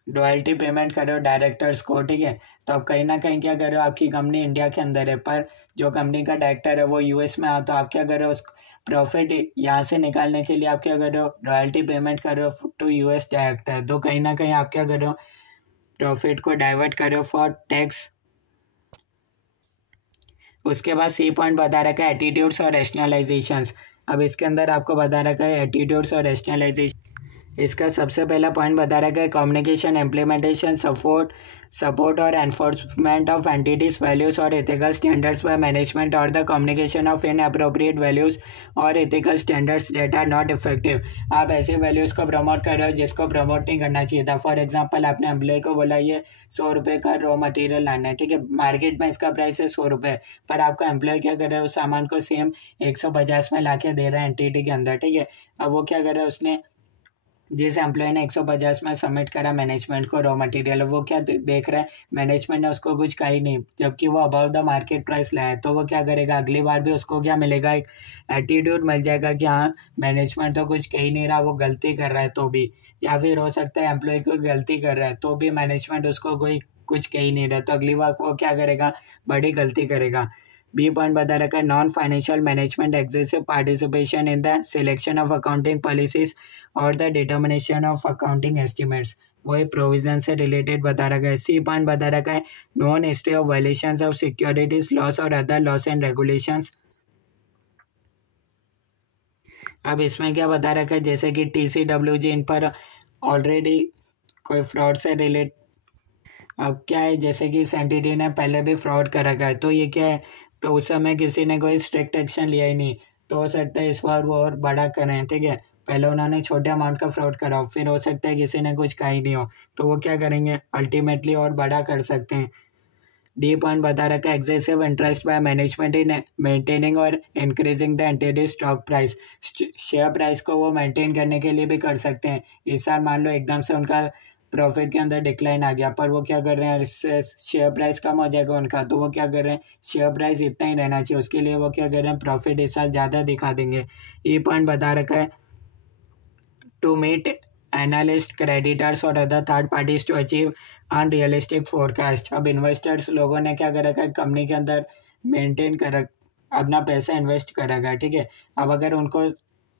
रॉयल्टी पेमेंट कर रहे हो डायरेक्टर्स को। ठीक है, तो आप कहीं ना कहीं क्या कर रहे हो, आपकी कंपनी इंडिया के अंदर है पर जो कंपनी का डायरेक्टर है वो यूएस में आता, तो आप क्या कर रहे हो, उस प्रॉफिट यहाँ से निकालने के लिए आप क्या कर रहे हो, रॉयल्टी पेमेंट कर रहे हो टू यूएस डायरेक्टर, तो कहीं ना कहीं आप क्या कर रहे हो, प्रॉफिट को डाइवर्ट कर रहे हो फॉर टैक्स। उसके बाद सी पॉइंट बता रखा है एटीट्यूड्स और रैशनलाइजेशंस। अब इसके अंदर आपको बता रखा है एटीट्यूड्स और रैशनलाइजेशन। इसका सबसे पहला पॉइंट बता रहा है कम्युनिकेशन इम्प्लीमेंटेशन सपोर्ट और एनफोर्समेंट ऑफ एंटिटीज वैल्यूज और एथिकल स्टैंडर्ड्स बाय मैनेजमेंट और the communication of inappropriate values और ethical standards that are not effective. आप ऐसे वैल्यूज को प्रमोट कर रहे हो जिसको प्रमोट नहीं करना चाहिए था। फॉर एग्जाम्पल, आपने एम्प्लॉय को बोला ये 100 रुपये का रॉ मटेरियल लाना है, ठीक है, मार्केट में इसका प्राइस है 100 रुपये, पर आपका एम्प्लॉय क्या कर रहा है, उस सामान को सेम 150 में ला के दे रहा है एंटिटी के अंदर, ठीक है। अब वो क्या कर रहा है, उसने जिस एम्प्लॉय ने 150 में सबमिट करा मैनेजमेंट को रॉ मटेरियल, वो क्या देख रहा है, मैनेजमेंट ने उसको कुछ कहा ही नहीं, जबकि वो अबाव द मार्केट प्राइस लाया, तो वो क्या करेगा, अगली बार भी उसको क्या मिलेगा, एक एटीट्यूड मिल जाएगा कि हाँ मैनेजमेंट तो कुछ कह ही नहीं रहा, वो गलती कर रहा है तो भी। या फिर हो सकता है एम्प्लॉय कोई गलती कर रहा है तो भी मैनेजमेंट उसको कोई कुछ कह ही नहीं रहा, तो अगली बार वो क्या करेगा, बड़ी गलती करेगा। बी पॉइंट बता रखा है non financial management excessive participation in the selection of accounting policies और the determination of accounting estimates, वही प्रोविजन से रिलेटेड बता रखा है। सी पॉइंट बता रखा है known history of violations of securities laws और अदर लॉस एंड रेगुलेशंस। अब इसमें क्या बता रखा है, जैसे कि TCWG इन पर ऑलरेडी कोई फ्रॉड से रिलेट, अब क्या है, जैसे कि इस एंटिटी ने पहले भी फ्रॉड कर रखा है, तो ये क्या है, तो उस समय किसी ने कोई स्ट्रिक्ट एक्शन लिया ही नहीं, तो हो सकता है इस बार वो और बड़ा करें, ठीक है। पहले उन्होंने छोटे अमाउंट का फ्रॉड करा हो, फिर हो सकता है किसी ने कुछ कहा ही नहीं हो, तो वो क्या करेंगे, अल्टीमेटली और बड़ा कर सकते हैं। डी पॉइंट बता रखा है excessive interest by management in maintaining और increasing the entity stock price, share price को वो मेंटेन करने के लिए भी कर सकते हैं। इस साल मान लो एकदम से उनका प्रॉफिट के अंदर डिक्लाइन आ गया, पर वो क्या कर रहे हैं, इससे शेयर प्राइस कम हो जाएगा उनका, तो वो क्या कर रहे हैं, शेयर प्राइस इतना ही रहना चाहिए, उसके लिए वो क्या कर रहे हैं, प्रॉफिट इस साल ज़्यादा दिखा देंगे। ई पॉइंट बता रखा है टू मीट एनालिस्ट क्रेडिटर्स और other third parties to achieve unrealistic forecast. अब इन्वेस्टर्स लोगों ने क्या कर रखा है, कंपनी के अंदर मेंटेन कर अपना पैसा इन्वेस्ट कर रखा है, ठीक है। अब अगर उनको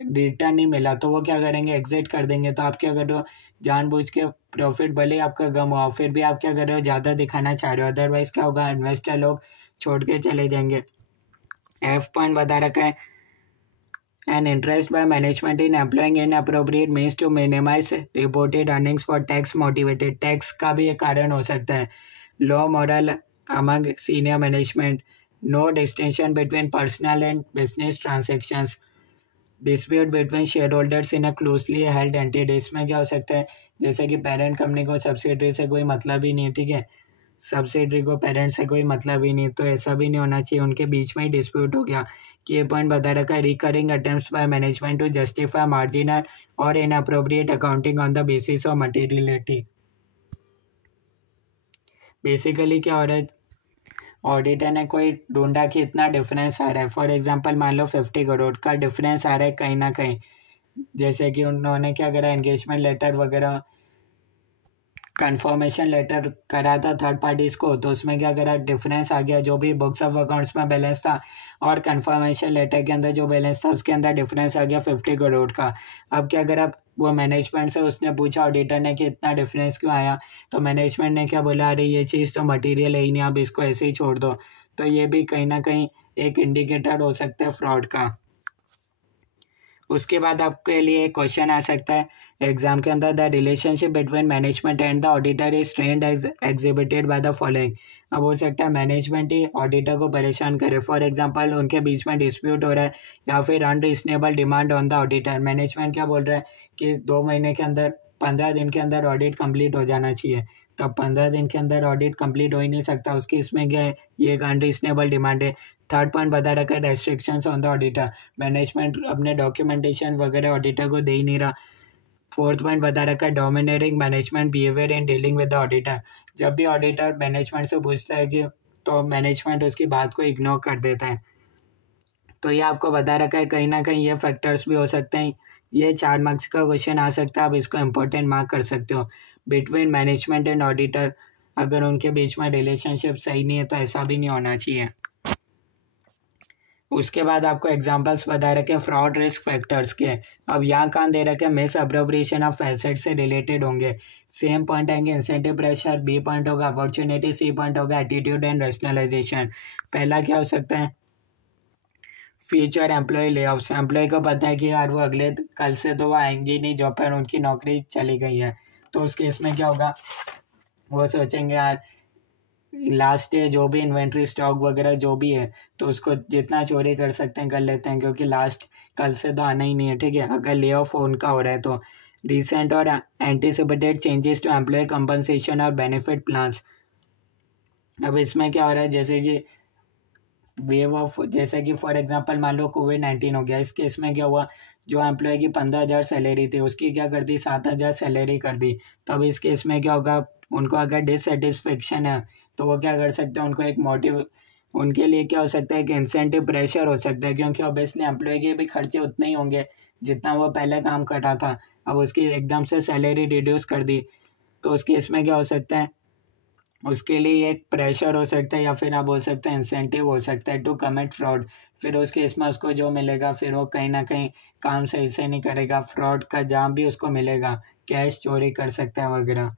रिटर्न नहीं मिला तो वो क्या करेंगे, एग्जिट कर देंगे। तो आप क्या कर रहे हो, जानबूझ के प्रॉफिट भले आपका कम हुआ फिर भी आप क्या कर रहे हो, ज़्यादा दिखाना चाह रहे हो, अदरवाइज क्या होगा, इन्वेस्टर लोग छोड़ के चले जाएंगे। एफ पॉइंट बता रखा है and interest by management in employing inappropriate means to minimize reported earnings for tax motivated, tax का भी एक कारण हो सकता है। लो moral among senior management, no distinction between personal and business transactions, dispute between shareholders in a closely held entity। इसमें क्या हो सकता है, जैसे कि पेरेंट कंपनी को सब्सिडरी से कोई मतलब ही नहीं है, ठीक है, सब्सिडरी को पेरेंट से कोई मतलब ही नहीं, तो ऐसा भी नहीं होना चाहिए, उनके बीच में ही डिस्प्यूट हो गया। कि ये पॉइंट बता रखा है recurring attempts by management to justify marginal और inappropriate accounting on the basis of materiality. Basically क्या हो रहा है, ऑडिटर ने कोई ढूंढा कि इतना डिफरेंस आ रहा है, फॉर एग्जांपल मान लो 50 करोड़ का डिफरेंस आ रहा है कहीं ना कहीं, जैसे कि उन्होंने क्या करा, एंगेजमेंट लेटर वगैरह कंफर्मेशन लेटर करा था थर्ड पार्टीज को, तो उसमें क्या करा, डिफरेंस आ गया, जो भी बुक्स ऑफ अकाउंट्स में बैलेंस था और कंफर्मेशन लेटर के अंदर जो बैलेंस था उसके अंदर डिफरेंस आ गया 50 करोड़ का। अब क्या करा, वो मैनेजमेंट से उसने पूछा ऑडिटर ने कि इतना डिफरेंस क्यों आया, तो मैनेजमेंट ने क्या बोला, अरे ये चीज़ तो मटीरियल है ही नहीं, आप इसको ऐसे ही छोड़ दो। तो ये भी कहीं ना कहीं एक इंडिकेटर हो सकता है फ्रॉड का। उसके बाद आपके लिए क्वेश्चन आ सकता है एग्जाम के अंदर, the relationship between management and the auditor is trend as exhibited by the following. अब हो सकता है मैनेजमेंट ही ऑडिटर को परेशान करे, फॉर एग्जांपल उनके बीच में डिस्प्यूट हो रहा है या फिर unreasonable demand on the auditor. Management क्या बोल रहा है कि 2 महीने के अंदर 15 दिन के अंदर ऑडिट कंप्लीट हो जाना चाहिए, तब 15 दिन के अंदर ऑडिट कंप्लीट हो ही नहीं सकता, उसकी इसमें क्या है, ये एक अनरीजनेबल डिमांड है। थर्ड पॉइंट बता रखा है restrictions on the auditor, management अपने डॉक्यूमेंटेशन वगैरह ऑडिटर को दे ही नहीं रहा। फोर्थ पॉइंट बता रखा है dominating management behaviour in dealing with the auditor, जब भी ऑडिटर मैनेजमेंट से पूछता है कि तो मैनेजमेंट उसकी बात को इग्नोर कर देता है। तो ये आपको बता रखा है कहीं ना कहीं ये फैक्टर्स भी हो सकते हैं। ये 4 मार्क्स का क्वेश्चन आ सकता है, आप इसको इम्पोर्टेंट मार्क कर सकते हो। बिटवीन मैनेजमेंट एंड ऑडिटर, अगर उनके बीच में रिलेशनशिप सही नहीं है तो ऐसा भी नहीं होना चाहिए। उसके बाद आपको एग्जांपल्स बता रखे फ्रॉड रिस्क फैक्टर्स के। अब यहाँ कहाँ दे रखे मिस अप्रोप्रिएशन ऑफ एसेट से रिलेटेड होंगे। सेम पॉइंट आएंगे इंसेंटिव प्रेशर, बी पॉइंट होगा अपॉर्चुनिटी, सी पॉइंट होगा एटीट्यूड एंड रेशनलाइजेशन। पहला क्या हो सकता है, फ्यूचर एम्प्लॉय ले ऑफ्स, एम्प्लॉय को पता है कि यार वो अगले कल से तो वो आएंगी नहीं जॉब पर, उनकी नौकरी चली गई है। तो उस केस में क्या होगा, वो सोचेंगे यार लास्ट डे जो भी इन्वेंट्री स्टॉक वगैरह जो भी है तो उसको जितना चोरी कर सकते हैं कर लेते हैं, क्योंकि लास्ट कल से तो आना ही नहीं है। ठीक है, अगर ले ऑफ उनका हो रहा है तो रिसेंट और anticipated changes to employee compensation और बेनिफिट प्लान्स। अब इसमें क्या हो रहा है, जैसे कि वेव ऑफ, जैसे कि फॉर एग्जांपल मान लो कोविड-19 हो गया, इस केस में क्या हुआ, जो एम्प्लॉय की 15,000 सैलरी थी उसकी क्या कर दी, 7,000 सैलरी कर दी। तो अब इस केस में क्या होगा, उनको अगर डिससेटिस्फेक्शन है तो वो क्या कर सकते हैं, उनको एक मोटिव, उनके लिए क्या हो सकता है कि इंसेंटिव प्रेशर हो सकता है, क्योंकि ऑब्वियसली एम्प्लॉय के भी खर्चे उतने ही होंगे जितना वो पहले काम कर रहा था। अब उसकी एकदम से सैलरी रिड्यूस कर दी तो उस केस में क्या हो सकता है, उसके लिए एक प्रेशर हो सकता है या फिर आप बोल सकते हैं इंसेंटिव हो सकता है टू कमिट फ्रॉड। फिर उस केस में उसको जो मिलेगा फिर वो कहीं ना कहीं काम सही से नहीं करेगा, फ्रॉड का जहाँ भी उसको मिलेगा, कैश चोरी कर सकता है वगैरह।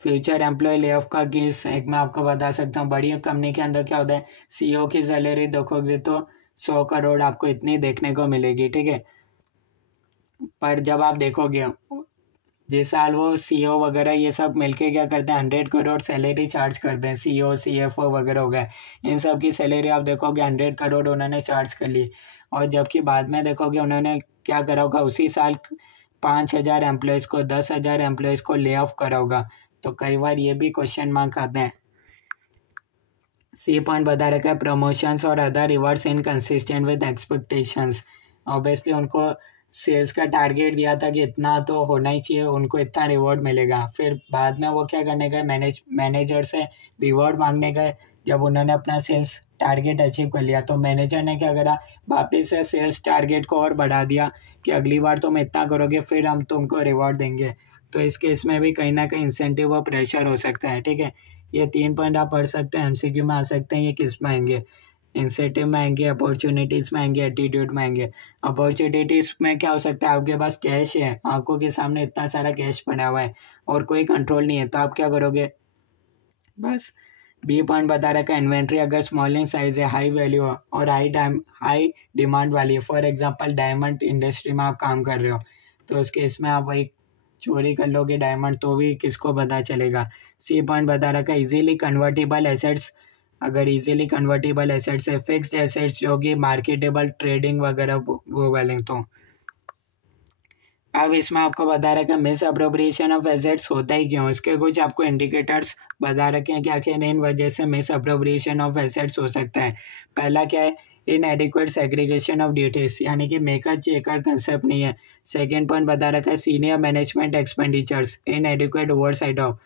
फ्यूचर एम्प्लॉय ले ऑफ का केस एक मैं आपको बता सकता हूँ, बड़ी कंपनी के अंदर क्या होता है, सीईओ की सैलरी देखोगे तो 100 करोड़ आपको इतनी देखने को मिलेगी। ठीक है, पर जब आप देखोगे जिस साल वो सीईओ वगैरह ये सब मिलके क्या करते हैं, 100 करोड़ सैलरी चार्ज करते हैं, सीईओ सीएफओ वगैरह हो गए, इन सब की सैलरी आप देखोगे 100 करोड़ उन्होंने चार्ज कर ली। और जबकि बाद में देखोगे उन्होंने क्या करा होगा, उसी साल 5,000 एम्प्लॉयज़ को, 10,000 एम्प्लॉयज़ को ले ऑफ करा होगा। तो कई बार ये भी क्वेश्चन मार्क आते हैं। सी पॉइंट बता रखा है, प्रमोशंस और other rewards inconsistent with expectations. Obviously उनको सेल्स का टारगेट दिया था कि इतना तो होना ही चाहिए, उनको इतना रिवॉर्ड मिलेगा, फिर बाद में वो क्या करने गए, मैनेजर से रिवॉर्ड मांगने गए। जब उन्होंने अपना सेल्स टारगेट अचीव कर लिया तो मैनेजर ने क्या करा, वापस से सेल्स टारगेट को और बढ़ा दिया कि अगली बार तुम इतना करोगे फिर हम तुमको रिवॉर्ड देंगे। तो इस केस में भी कहीं ना कहीं इंसेंटिव और प्रेशर हो सकता है। ठीक है, ये 3 पॉइंट आप पढ़ सकते हैं, एमसीक्यू में आ सकते हैं। ये किस में आएंगे, इंसेंटिव में आएंगे, अपॉर्चुनिटीज़ में आएंगे, एटीट्यूड में आएंगे। अपॉर्चुनिटीज़ में क्या हो सकता है, आपके पास कैश है, आंखों के सामने इतना सारा कैश पड़ा हुआ है और कोई कंट्रोल नहीं है, तो आप क्या करोगे, बस। बी पॉइंट बता रखा है, इन्वेंट्री अगर स्मॉलिंग साइज है, हाई वैल्यू है और हाई डिमांड वाली है, फॉर एग्जांपल डायमंड इंडस्ट्री में आप काम कर रहे हो, तो उस केस में आप वही चोरी कर लोगे डायमंड तो भी किसको पता चलेगा। सी पॉइंट बता रखा है, इजीली कन्वर्टेबल एसेट्स, अगर इजीली कन्वर्टेबल एसेट्स है, फिक्स्ड एसेट्स जो कि मार्केटेबल ट्रेडिंग वगैरह वो वाले। तो अब इसमें आपको बता रखा है, मिस अप्रोप्रिएशन ऑफ एसेट्स होता ही क्यों, इसके कुछ आपको इंडिकेटर्स बता रखे हैं कि आखिर इन वजह से मिस अप्रोप्रिएशन ऑफ एसेट्स हो सकता है। पहला क्या है, इन एडिक्वेट सेग्रीगेशन ऑफ ड्यूटीज, यानी कि मेकर चेकर कंसेप्ट नहीं है। सेकेंड पॉइंट बता रखा है, senior management expenditures, in adequate oversight of.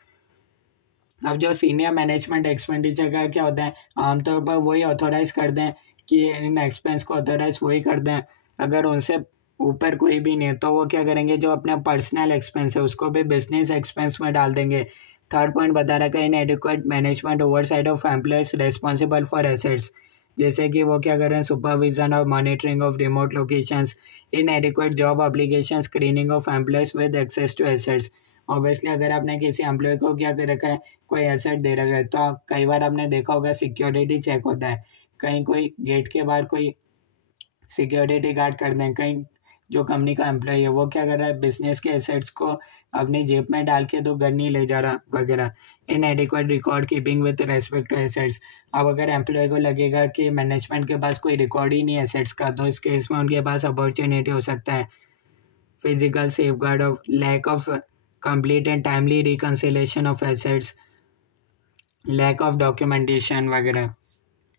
अब जो सीनियर मैनेजमेंट एक्सपेंडिचर का क्या होता है, आमतौर पर वही ऑथोराइज कर दें कि इन एक्सपेंस को ऑथोराइज वही कर दें, अगर उनसे ऊपर कोई भी नहीं है तो वो क्या करेंगे, जो अपना पर्सनल एक्सपेंस है उसको भी बिजनेस एक्सपेंस में डाल देंगे। थर्ड पॉइंट बता रखा है, inadequate management oversight of employees responsible for assets, जैसे कि वो क्या कर रहे हैं, सुपरविजन और monitoring of remote locations. Inadequate job application, screening of employees with access to assets. Obviously अगर आपने किसी एम्प्लॉय को क्या कर रखा है, कोई एसेट दे रखा है, तो आप कई बार आपने देखा होगा सिक्योरिटी चेक होता है, कहीं कोई गेट के बाहर कोई सिक्योरिटी गार्ड कर दें, कहीं जो कंपनी का एम्प्लॉय है वो क्या कर रहा है, बिजनेस के एसेट्स को अपनी जेब में डाल के तो घर नहीं ले जा रहा वगैरह। Inadequate record keeping with respect to assets, अब अगर एम्प्लॉय को लगेगा कि मैनेजमेंट के पास कोई रिकॉर्ड ही नहीं है एसेट्स का, तो इस केस में उनके पास अपॉर्चुनिटी हो सकता है physical safeguard of lack of complete and timely reconciliation of assets, lack of documentation वगैरह,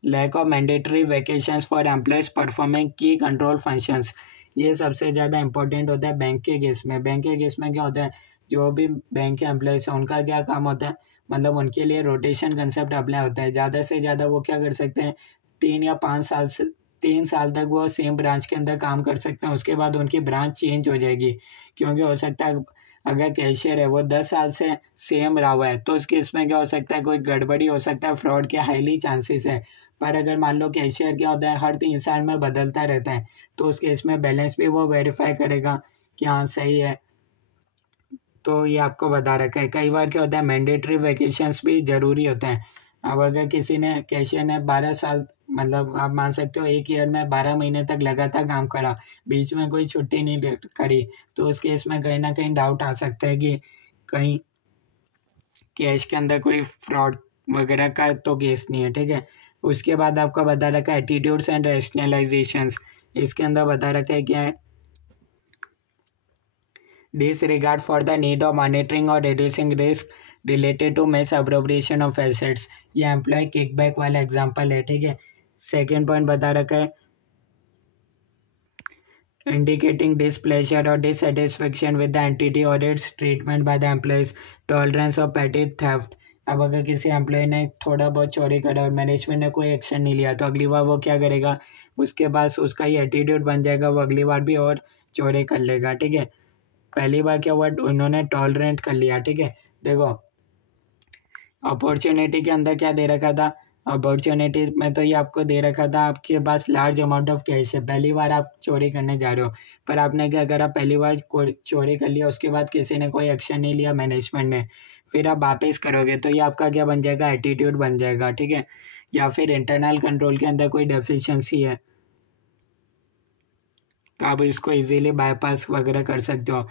lack of mandatory vacations for employees performing key control functions. ये सबसे ज़्यादा इंपॉर्टेंट होता है बैंक के केस में। बैंक के केस में क्या होता है, जो भी बैंक के एम्प्लॉयज़ हैं उनका क्या काम होता है, मतलब उनके लिए रोटेशन कंसेप्ट अप्लाई होता है। ज़्यादा से ज़्यादा वो क्या कर सकते हैं, 3 या 5 साल से 3 साल तक वो सेम ब्रांच के अंदर काम कर सकते हैं, उसके बाद उनकी ब्रांच चेंज हो जाएगी, क्योंकि हो सकता है अगर कैशियर है वो 10 साल से सेम रहा हुआ है तो उस केस में क्या हो सकता है, कोई गड़बड़ी हो सकता है, फ्रॉड के हाईली चांसेस है। पर अगर मान लो कैशियर क्या होता है, हर 3 साल में बदलता रहता है, तो उस केस में बैलेंस भी वो वेरीफाई करेगा कि हाँ सही है। तो ये आपको बता रखा है। कई बार क्या होता है, मैंडेटरी वैकेशंस भी ज़रूरी होते हैं। अब अगर किसी ने कैशियर ने 12 साल, मतलब आप मान सकते हो 1 ईयर में 12 महीने तक लगातार काम करा, बीच में कोई छुट्टी नहीं करी, तो उस केस में कहीं ना कहीं डाउट आ सकता है कि कहीं कैश के अंदर कोई फ्रॉड वगैरह का तो केस नहीं है, ठीक है। उसके बाद आपका बता रखा है एटीट्यूड्स एंड रैशनलाइजेशंस। इसके अंदर बता रखा है क्या है, disregard for the need of monitoring or reducing risk related to misappropriation of assets। ये एम्प्लॉय किकबैक वाला एग्जांपल है, ठीक है। सेकेंड पॉइंट बता रखा है indicating displeasure or dissatisfaction with the entity or its treatment by the employees, tolerance of petty theft। अब अगर किसी एम्प्लॉय ने थोड़ा बहुत चोरी करा और मैनेजमेंट ने कोई एक्शन नहीं लिया, तो अगली बार वो क्या करेगा, उसके पास उसका ये एटीट्यूड बन जाएगा, वो अगली बार भी और चोरी कर लेगा, ठीक है। पहली बार क्या हुआ, उन्होंने टॉलरेंट कर लिया, ठीक है। देखो अपॉर्चुनिटी के अंदर क्या दे रखा था, अपॉर्चुनिटी में तो ये आपको दे रखा था आपके पास लार्ज अमाउंट ऑफ कैश है, पहली बार आप चोरी करने जा रहे हो, पर आपने क्या करा, पहली बार चोरी कर लिया, उसके बाद किसी ने कोई एक्शन नहीं लिया मैनेजमेंट ने, फिर आप वापस करोगे, तो ये आपका क्या बन जाएगा, एटीट्यूड बन जाएगा, ठीक है। या फिर इंटरनल कंट्रोल के अंदर कोई डेफिशिएंसी है, तो आप इसको इजीली बाईपास वगैरह कर सकते हो।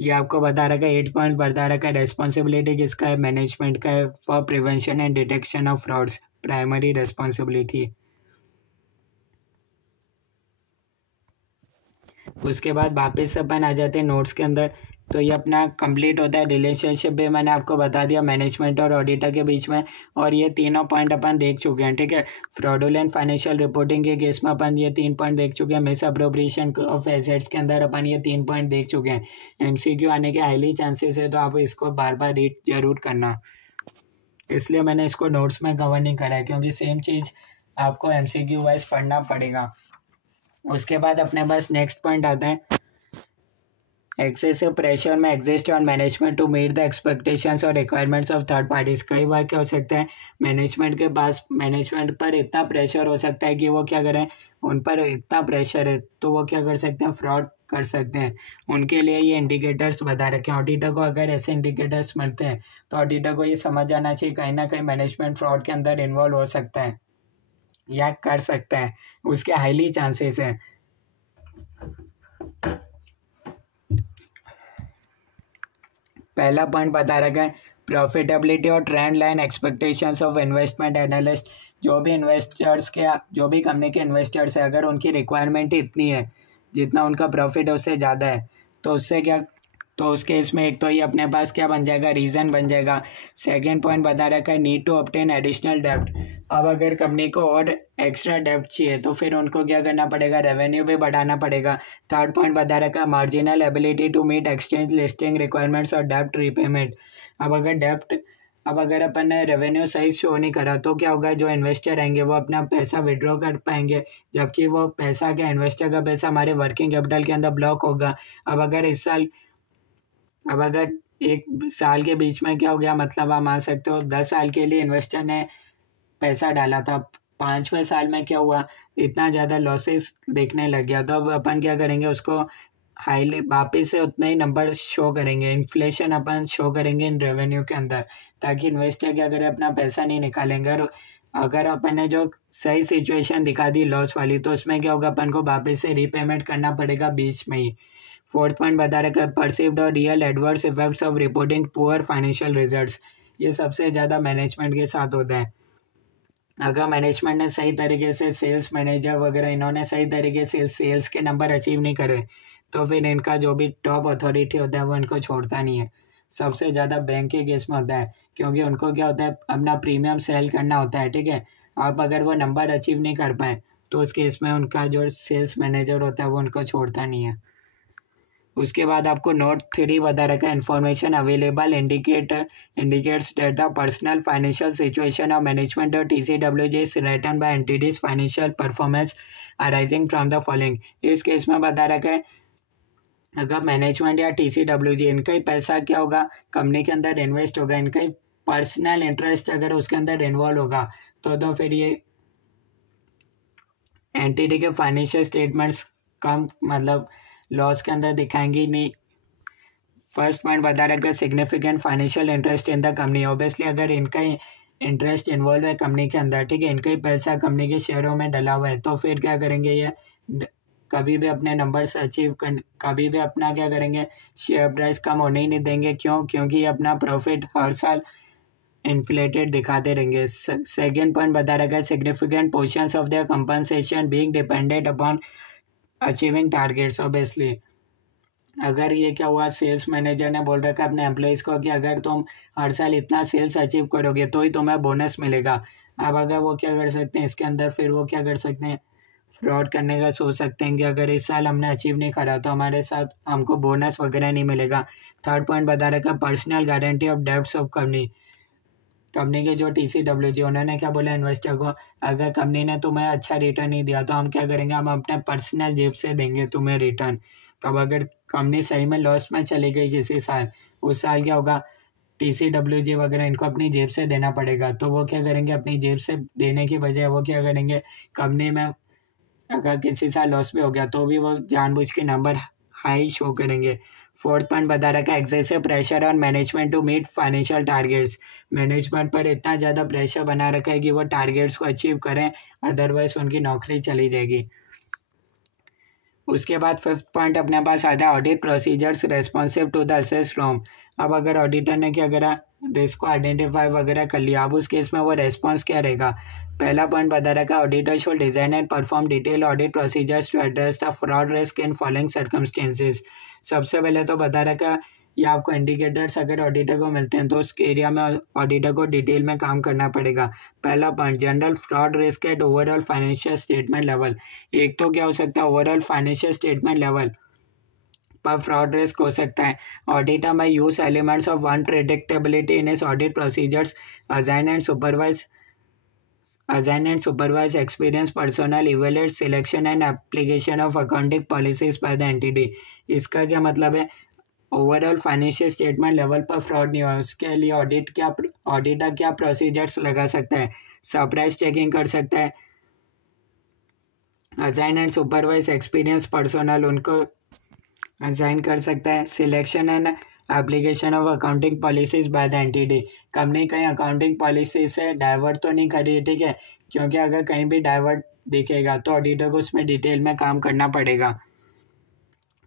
ये आपको बता रखा है 8 पॉइंट बता रखा है रेस्पॉन्सिबिलिटी किसका है, मैनेजमेंट का है, for prevention and detection of frauds, primary responsibility. उसके बाद वापस अपन आ जाते हैं नोट्स के अंदर, तो ये अपना कंप्लीट होता है। रिलेशनशिप भी मैंने आपको बता दिया मैनेजमेंट और ऑडिटर के बीच में, और ये तीनों पॉइंट अपन देख चुके हैं, ठीक है। फ्रॉडुलेंट फाइनेंशियल रिपोर्टिंग के केस में अपन ये 3 पॉइंट देख चुके हैं, मिस अप्रोप्रिएशन ऑफ एसेट्स के अंदर अपन ये 3 पॉइंट देख चुके हैं। एमसीक्यू आने के हाईली चांसेस है, तो आप इसको बार बार रीड जरूर करना, इसलिए मैंने इसको नोट्स में कवर नहीं करा है, क्योंकि सेम चीज़ आपको एमसीक्यू वाइज पढ़ना पड़ेगा। उसके बाद अपने पास नेक्स्ट पॉइंट आता है excessive pressure may exist on management to meet the expectations और रिक्वायरमेंट्स ऑफ थर्ड पार्टीज। कई बार क्या हो सकता है, मैनेजमेंट के पास, मैनेजमेंट पर इतना प्रेशर हो सकता है कि वो क्या करें, उन पर इतना प्रेशर है तो वो क्या कर सकते हैं, फ्रॉड कर सकते हैं। उनके लिए ये इंडिकेटर्स बता रखे हैं। ऑडिटर को अगर ऐसे इंडिकेटर्स मिलते हैं, तो ऑडिटर को ये समझ जाना चाहिए कहीं ना कहीं मैनेजमेंट फ्रॉड के अंदर इन्वॉल्व हो सकता है या कर सकता है, उसके हाईली चांसेस हैं। पहला पॉइंट बता रखा है प्रॉफिटेबिलिटी और trend line expectations of investment analyst. जो भी इन्वेस्टर्स के, जो भी कंपनी के इन्वेस्टर्स है, अगर उनकी रिक्वायरमेंट इतनी है, जितना उनका प्रॉफिट है उससे ज़्यादा है, तो उससे क्या, तो उस केस में एक तो ये अपने पास क्या बन जाएगा, रीज़न बन जाएगा। सेकंड पॉइंट बता रखा है नीड टू ऑब्टेन एडिशनल डेब्ट। अब अगर कंपनी को और एक्स्ट्रा डेब्ट चाहिए, तो फिर उनको क्या करना पड़ेगा, रेवेन्यू भी बढ़ाना पड़ेगा। थर्ड पॉइंट बता रखा है marginal ability to meet exchange listing requirements और डेब्ट रीपेमेंट। अब अगर अपन ने रेवेन्यू सही शो नहीं करा, तो क्या होगा, जो इन्वेस्टर रहेंगे वो अपना पैसा विड्रॉ कर पाएंगे, जबकि वो पैसा क्या, इन्वेस्टर का पैसा हमारे वर्किंग कैपिटल के अंदर ब्लॉक होगा। अब अगर 1 साल के बीच में क्या हो गया, मतलब आप मान सकते हो 10 साल के लिए इन्वेस्टर ने पैसा डाला था, 5वें साल में क्या हुआ, इतना ज़्यादा लॉसेस देखने लग गया, तो अब अपन क्या करेंगे, उसको हाईली वापस से उतने ही नंबर शो करेंगे, इन्फ्लेशन अपन शो करेंगे इन रेवेन्यू के अंदर, ताकि इन्वेस्टर क्या करे, अपना पैसा नहीं निकालेंगे। और अगर अपन ने जो सही सिचुएशन दिखा दी लॉस वाली, तो उसमें क्या होगा, अपन को वापस से रीपेमेंट करना पड़ेगा बीच में ही। फोर्थ पॉइंट बता रखा है परसीव्ड और real adverse effects of reporting poor financial results. ये सबसे ज़्यादा मैनेजमेंट के साथ होता है। अगर मैनेजमेंट ने सही तरीके से, सेल्स मैनेजर वगैरह इन्होंने सही तरीके से सेल्स के नंबर अचीव नहीं करे, तो फिर इनका जो भी टॉप अथॉरिटी होता है वो इनको छोड़ता नहीं है। सबसे ज़्यादा बैंक के केस में होता है, क्योंकि उनको क्या होता है, अपना प्रीमियम सेल करना होता है, ठीक है। आप अगर वो नंबर अचीव नहीं कर पाए, तो उस केस में उनका जो सेल्स मैनेजर होता है वो उनको छोड़ता नहीं है। उसके बाद आपको नोट 3 बता रखा है information available indicates that the personal financial situation of management और TCWG is threatened by entities financial performance arising from the following. इस केस में बता रखा है अगर मैनेजमेंट या TCWG, इनका ही पैसा क्या होगा, कंपनी के अंदर इन्वेस्ट होगा, इनका ही पर्सनल इंटरेस्ट अगर उसके अंदर इन्वॉल्व होगा, तो फिर ये एंटिटी के फाइनेंशियल स्टेटमेंट्स कम, मतलब लॉस के अंदर दिखाएंगी नहीं। फर्स्ट पॉइंट बता रखा है significant financial interest in the company. Obviously अगर इनका इंटरेस्ट इन्वॉल्व है कंपनी के अंदर, ठीक है, इनका ही पैसा कंपनी के शेयरों में डला हुआ है, तो फिर क्या करेंगे ये कभी भी अपने नंबर्स अचीव कर, कभी भी अपना क्या करेंगे शेयर प्राइस कम होने ही नहीं देंगे। क्यों? क्योंकि ये अपना प्रॉफिट हर साल इन्फ्लेटेड दिखाते रहेंगे। सेकेंड पॉइंट बता रखा है significant portions of their compensation being dependent upon achieving targets. Obviously अगर ये क्या हुआ, सेल्स मैनेजर ने बोल रखा है अपने एम्प्लॉयज़ को कि अगर तुम हर साल इतना सेल्स अचीव करोगे तो ही तुम्हें बोनस मिलेगा। अब अगर वो क्या कर सकते हैं इसके अंदर, फिर वो क्या कर सकते हैं, फ्रॉड करने का सोच सकते हैं कि अगर इस साल हमने अचीव नहीं करा तो हमारे साथ हमको बोनस वगैरह नहीं मिलेगा। थर्ड पॉइंट बता रखा है personal guarantee of debts of company के जो TCWG उन्होंने क्या बोला इन्वेस्टर को, अगर कंपनी ने तुम्हें अच्छा रिटर्न नहीं दिया तो हम क्या करेंगे, हम अपने पर्सनल जेब से देंगे तुम्हें रिटर्न। तो अब अगर कंपनी सही में लॉस में चली गई किसी साल, उस साल क्या होगा, TCWG वगैरह इनको अपनी जेब से देना पड़ेगा। तो वो क्या करेंगे, अपनी जेब से देने की बजाय वो क्या करेंगे, कंपनी में अगर किसी साल लॉस भी हो गया तो भी वो जानबूझ के नंबर हाई शो करेंगे। फोर्थ पॉइंट बता रखा है excessive pressure on management to meet financial targets. Management पर इतना ज़्यादा प्रेशर बना रखा है कि वो टारगेट्स को अचीव करें, अदरवाइज उनकी नौकरी चली जाएगी। उसके बाद फिफ्थ पॉइंट अपने पास आता है audit procedures responsive to the assess from. अब अगर ऑडिटर ने क्या करा, रिस्क को आइडेंटिफाई वगैरह कर लिया, अब उस केस में वो रेस्पॉन्स क्या रहेगा। पहला पॉइंट बता रखा है auditor should design and perform detail audit procedures to address the fraud risk in following circumstances. सबसे पहले तो बता रखा ये आपको इंडिकेटर्स अगर ऑडिटर को मिलते हैं तो उस एरिया में ऑडिटर को डिटेल में काम करना पड़ेगा। पहला point general fraud risk at overall financial statement level. एक तो क्या हो सकता है, ओवरऑल फाइनेंशियल स्टेटमेंट लेवल पर फ्रॉड रिस्क हो सकता है। ऑडिटर में use elements of unpredictability in is audit procedures, assign and supervise experience personal, evaluate selection and application of accounting policies by the entity. इसका क्या मतलब है, ओवरऑल फाइनेंशियल स्टेटमेंट लेवल पर फ्रॉड नहीं हुआ उसके लिए ऑडिटर क्या प्रोसीजर्स लगा सकता है, सरप्राइज चेकिंग कर सकता है, assign and supervise experience personal उनको असाइन कर सकता है, selection and application of accounting policies by the entity. Company कहीं अकाउंटिंग पॉलिसी से डाइवर्ट तो नहीं कर रही है, ठीक है, क्योंकि अगर कहीं भी डाइवर्ट दिखेगा तो ऑडिटर को उसमें डिटेल में काम करना पड़ेगा।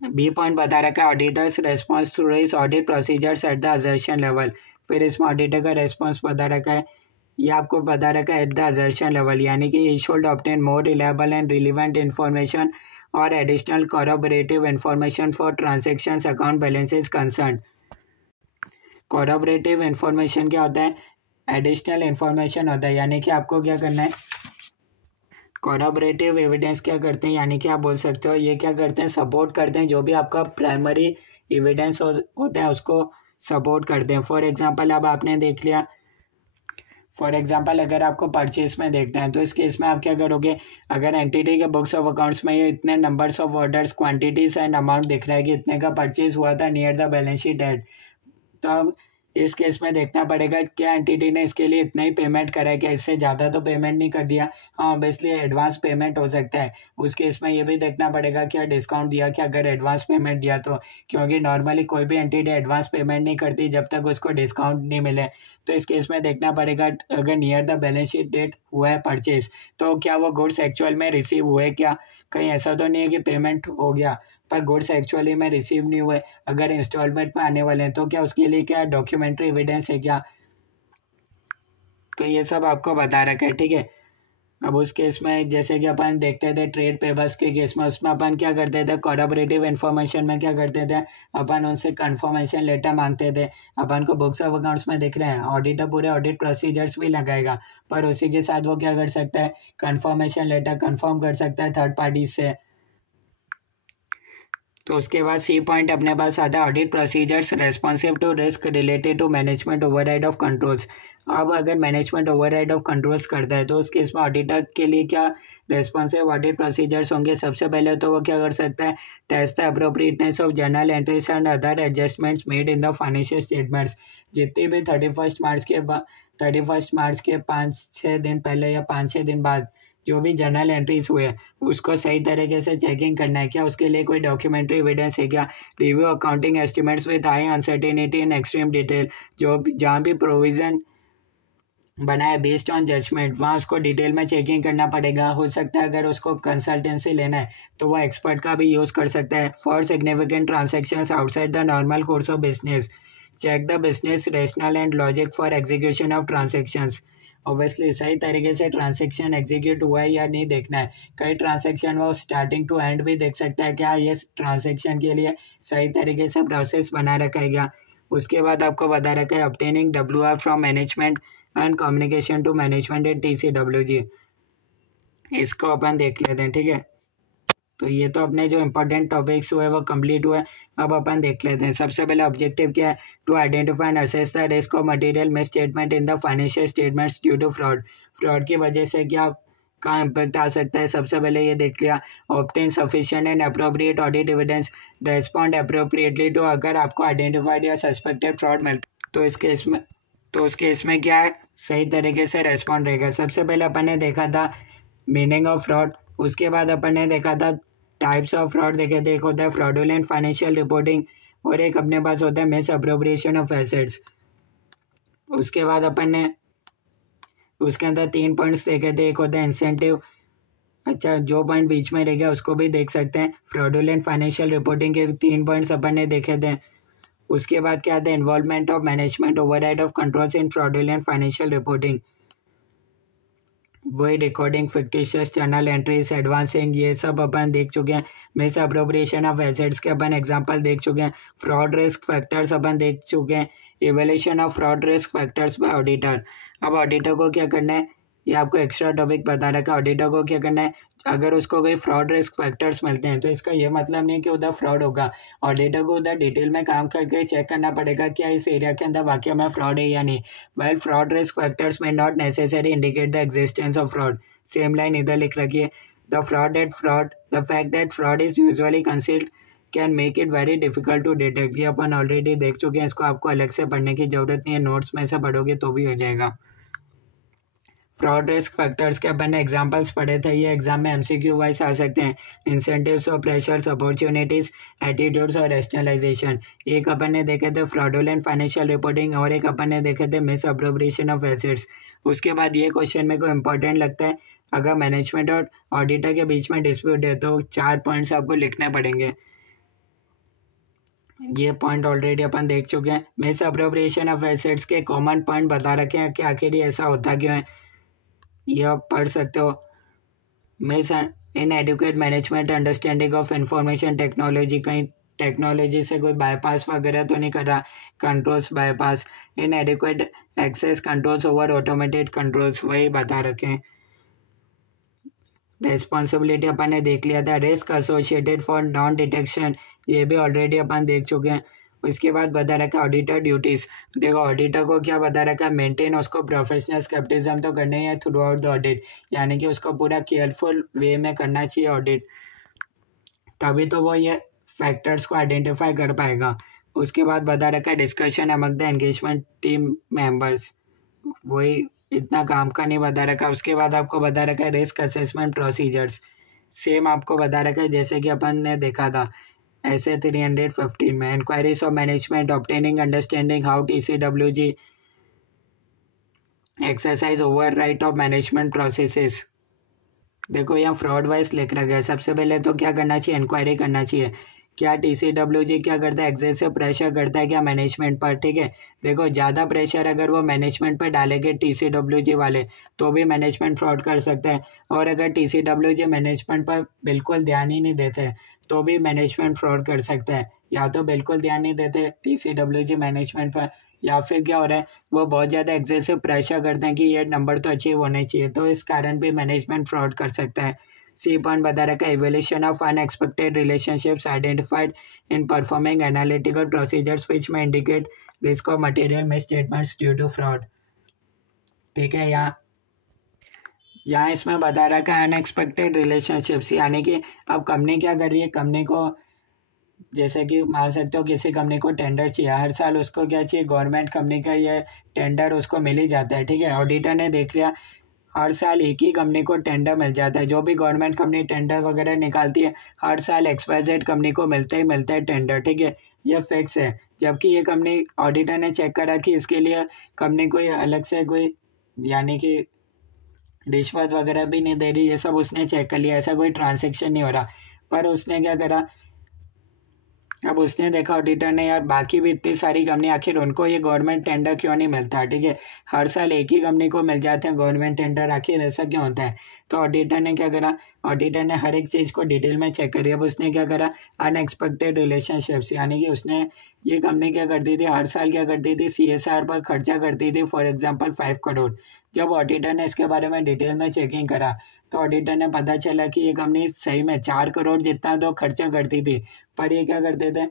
बी पॉइंट बता रखा है auditor's response to race audit procedures at the assertion level. फिर इसमें ऑडिटर का रेस्पॉन्स बता रखा है, ये आपको बता रखा है एट द असर्शन लेवल, यानी कि he should obtain more reliable and relevant information और additional corroborative information for transactions account balances concern. Corroborative information क्या होता है, एडिशनल इन्फॉर्मेशन होता है, यानी कि आपको क्या करना है, कॉरबोरेटिव एविडेंस क्या करते हैं, यानी कि आप बोल सकते हो ये क्या करते हैं, सपोर्ट करते हैं, जो भी आपका प्राइमरी एविडेंस होता है उसको सपोर्ट करते हैं। फॉर एग्जांपल अब आपने देख लिया, फॉर एग्जांपल अगर आपको परचेज में देखना है तो इस केस में आप क्या करोगे, अगर एंटिटी के बुक्स ऑफ अकाउंट्स में ये इतने numbers of orders quantities and amount दिख रहा है कि इतने का परचेज हुआ था near the balance sheet date, तो अब इस केस में देखना पड़ेगा क्या एंटिटी ने इसके लिए इतना ही पेमेंट करा है, क्या इससे ज़्यादा तो पेमेंट नहीं कर दिया। हाँ ऑब्वियसली एडवांस पेमेंट हो सकता है, उस केस में ये भी देखना पड़ेगा क्या डिस्काउंट दिया क्या, अगर एडवांस पेमेंट दिया तो, क्योंकि नॉर्मली कोई भी एंटिटी एडवांस पेमेंट नहीं करती जब तक उसको डिस्काउंट नहीं मिले। तो इस केस में देखना पड़ेगा अगर near the balance sheet date हुआ है परचेज तो क्या वो गुड्स एक्चुअल में रिसीव हुए, क्या कहीं ऐसा तो नहीं है कि पेमेंट हो गया पर गुड्स एक्चुअली में रिसीव नहीं हुए, अगर इंस्टॉलमेंट में आने वाले हैं तो क्या उसके लिए क्या डॉक्यूमेंट्री एविडेंस है क्या, तो ये सब आपको बता रखा है, ठीक है। अब उस केस में जैसे कि अपन देखते थे ट्रेड पेपर्स के केस में, उसमें अपन क्या करते थे, कॉरबोरेटिव इन्फॉर्मेशन में क्या करते थे, अपन उनसे कंफर्मेशन लेटर मांगते थे। अपन को बुक्स ऑफ अकाउंट्स में दिख रहे हैं ऑडिटर पूरे ऑडिट प्रोसीजर्स भी लगाएगा, पर उसी के साथ वो क्या कर सकता है, कंफर्मेशन लेटर कंफर्म कर सकता है थर्ड पार्टी से। तो उसके बाद सी पॉइंट अपने पास आता है audit procedures responsive to risk related to management override of controls. अब अगर मैनेजमेंट ओवरराइड ऑफ कंट्रोल्स करता है तो उस केस में ऑडिटर के लिए क्या रेस्पॉन्सिव ऑडिट प्रोसीजर्स होंगे। सबसे पहले तो वो क्या कर सकता है, test the appropriateness of journal entries and other adjustments made in the financial statements. जितनी भी 31 मार्च के 5-6 दिन पहले या 5-6 दिन बाद जो भी जर्नल एंट्रीज हुए उसको सही तरीके से चेकिंग करना है, क्या उसके लिए कोई डॉक्यूमेंट्री एविडेंस है क्या। Review accounting estimates with high uncertainty in extreme detail, जो जहाँ भी प्रोविजन बनाया बेस्ड ऑन जजमेंट, वहाँ उसको डिटेल में चेकिंग करना पड़ेगा। हो सकता है अगर उसको कंसल्टेंसी लेना है तो वो एक्सपर्ट का भी यूज़ कर सकता है। For significant transactions outside the normal course of business, check the business rational and logic for execution of transactions. Obviously सही तरीके से ट्रांजेक्शन एग्जीक्यूट हुआ है या नहीं देखना है। कई ट्रांजेक्शन वो स्टार्टिंग टू एंड भी देख सकता है, क्या ये ट्रांजेक्शन के लिए सही तरीके से प्रोसेस बना रखा है क्या। उसके बाद आपको बता रखा है obtaining WR from management and communication to management in TCWG। इसको अपन देख लेते हैं, ठीक है। तो ये तो अपने जो इंपॉर्टेंट टॉपिक्स हुए वो कंप्लीट हुए। अब अपन देख लेते हैं सबसे पहले ऑब्जेक्टिव क्या है, to identify and assess the risk of material misstatement in the financial statements due to fraud. Fraud की वजह से क्या कहाँ इम्पैक्ट आ सकता है, सबसे पहले ये देख लिया। Obtain sufficient and appropriate audit evidence, respond appropriately to, अगर आपको आइडेंटिफाइड या सस्पेक्टेड फ्रॉड मिलता है तो उस केस में क्या है, सही तरीके से रेस्पॉन्ड रहेगा। सबसे पहले अपन ने देखा था मीनिंग ऑफ फ्रॉड, उसके बाद अपन ने देखा था टाइप्स ऑफ फ्रॉड देखे थे। एक होता है फ्रॉडुलेंट फाइनेंशियल रिपोर्टिंग और एक अपने पास होता है मिस अप्रोप्रिएशन ऑफ एसेट्स। उसके बाद अपन ने उसके अंदर 3 पॉइंट्स देखे थे। एक होता है इंसेंटिव, अच्छा जो पॉइंट बीच में रह गया उसको भी देख सकते हैं। फ्रॉडुलेंट फाइनेंशियल रिपोर्टिंग के 3 पॉइंट्स अपन ने देखे थे। उसके बाद क्या आता है involvement of management override of controls in fraudulent financial reporting, वही recording fictitious journal entries advancing, ये सब अपन देख चुके हैं। मिस अप्रोप्रिएशन ऑफ एसेट्स के अपन एग्जांपल देख चुके हैं। फ्रॉड रिस्क फैक्टर्स अपन देख चुके हैं। Evaluation of fraud risk factors bye auditor. अब ऑडिटर को क्या करना है, ये आपको एक्स्ट्रा टॉपिक बता रखा है। ऑडिटर को क्या करना है, अगर उसको कोई फ्रॉड रिस्क फैक्टर्स मिलते हैं तो इसका ये मतलब नहीं कि उधर फ्रॉड होगा। ऑडिटर को उधर डिटेल में काम करके चेक करना पड़ेगा क्या इस एरिया के अंदर वाकई में फ्रॉड है या नहीं। While fraud risk factors may not necessarily indicate the existence of fraud, same line इधर लिख रखी है। The fact that fraud is usually concealed can make it very difficult to detect। ये अपन ऑलरेडी देख चुके हैं, इसको आपको अलग से पढ़ने की जरूरत नहीं है, नोट्स में से पढ़ोगे तो भी हो जाएगा। फ्रॉड रिस्क फैक्टर्स के अपन ने एग्जांपल्स पढ़े थे, ये एग्जाम में MCQ वाइज आ सकते हैं। इंसेंटिव्स और प्रेशर्स, अपॉर्चुनिटीज, एटीट्यूड्स और रेशनलाइजेशन। एक अपन ने देखे थे फ्रॉडुलेंट फाइनेंशियल रिपोर्टिंग और एक अपन ने देखे थे मिस अप्रोप्रिएशन ऑफ एसेट्स। उसके बाद ये क्वेश्चन मेरे को इम्पोर्टेंट लगता है, अगर मैनेजमेंट और ऑडिटर के बीच में डिस्प्यूट है तो 4 पॉइंट्स आपको लिखने पड़ेंगे। ये पॉइंट ऑलरेडी अपन देख चुके हैं। मिस अप्रोप्रिएशन ऑफ एसेट्स के कॉमन पॉइंट बता रखे हैं कि आखिर ये ऐसा होता क्यों है, ये आप पढ़ सकते हो। Miss inadequate management understanding of information technology, कहीं टेक्नोलॉजी से कोई बाईपास वगैरह तो नहीं कर रहा, controls bypass. Inadequate access controls over automated controls, वही बता रखे हैं। रेस्पॉन्सिबिलिटी अपन ने देख लिया था। Risk associated for non detection, ये भी ऑलरेडी अपन देख चुके हैं। उसके बाद बता रखा ऑडिटर ड्यूटीज़। देखो ऑडिटर को क्या बता रखा है, मेंटेन उसको प्रोफेशनल स्केप्टिज्म तो करना ही है थ्रू आउट द ऑडिट, यानी कि उसको पूरा केयरफुल वे में करना चाहिए ऑडिट, तभी तो वो ये फैक्टर्स को आइडेंटिफाई कर पाएगा। उसके बाद बता रखा है discussion among the engagement team members, वही इतना काम का नहीं बता रखा। उसके बाद आपको बता रखा है रिस्क असेसमेंट प्रोसीजर्स, सेम आपको बता रखा है जैसे कि अपन ने देखा था ऐसे 315 में। Inquiries of management, obtaining understanding how TCWG exercise oversight of management processes. देखो यहाँ फ्रॉड वाइज लिख रखा है। सबसे पहले तो क्या करना चाहिए, इंक्वायरी करना चाहिए क्या TCWG क्या करता है, एग्जेसिव प्रेशर करता है क्या मैनेजमेंट पर, ठीक है। देखो ज़्यादा प्रेशर अगर वो मैनेजमेंट पर डालेंगे TCWG वाले तो भी मैनेजमेंट फ्रॉड कर सकते हैं, और अगर TCWG मैनेजमेंट पर बिल्कुल ध्यान ही नहीं देते तो भी मैनेजमेंट फ्रॉड कर सकता है। या तो बिल्कुल ध्यान नहीं देते TCWG मैनेजमेंट पर, या फिर क्या हो रहा है वो बहुत ज़्यादा एग्जेसिव प्रेशर करते हैं कि ये नंबर तो अचीव होने चाहिए, तो इस कारण भी मैनेजमेंट फ्रॉड कर सकता है। सी पॉइंट बता रखा है evaluation of unexpected relationships identified in performing analytical procedures which may indicate risk of material misstatements due to fraud, ठीक है। यहाँ इसमें बता रखा है अनएक्सपेक्टेड रिलेशनशिप्स, यानी कि अब कंपनी क्या कर रही है, कंपनी को जैसे कि मान सकते हो किसी कंपनी को टेंडर चाहिए, हर साल उसको क्या चाहिए, गवर्नमेंट कंपनी का ये टेंडर उसको मिल ही जाता है, ठीक है। ऑडिटर ने देख लिया हर साल एक ही कंपनी को टेंडर मिल जाता है, जो भी गवर्नमेंट कंपनी टेंडर वगैरह निकालती है हर साल XYZ कंपनी को मिलता है टेंडर, ठीक है, ये फिक्स है। जबकि ये कंपनी ऑडिटर ने चेक करा कि इसके लिए कंपनी कोई अलग से कोई यानी कि रिश्वत वगैरह भी नहीं दे रही, ये सब उसने चेक कर लिया, ऐसा कोई ट्रांजेक्शन नहीं हो रहा। पर उसने क्या करा, अब उसने देखा ऑडिटर ने, यार बाकी भी इतनी सारी कंपनी, आखिर उनको ये गवर्नमेंट टेंडर क्यों नहीं मिलता, ठीक है, हर साल एक ही कंपनी को मिल जाते हैं गवर्नमेंट टेंडर, आखिर ऐसा क्यों होता है। तो ऑडिटर ने क्या करा, ऑडिटर ने हर एक चीज़ को डिटेल में चेक करी। अब उसने क्या करा, अनएक्सपेक्टेड रिलेशनशिप्स, यानी कि उसने, ये कंपनी क्या करती थी, हर साल क्या करती थी, CSR पर खर्चा करती थी, फॉर एग्जाम्पल 5 करोड़। जब ऑडिटर ने इसके बारे में डिटेल में चेकिंग करा तो ऑडिटर ने पता चला कि ये कंपनी सही में 4 करोड़ जितना तो खर्चा करती थी, पर ये क्या करते थे,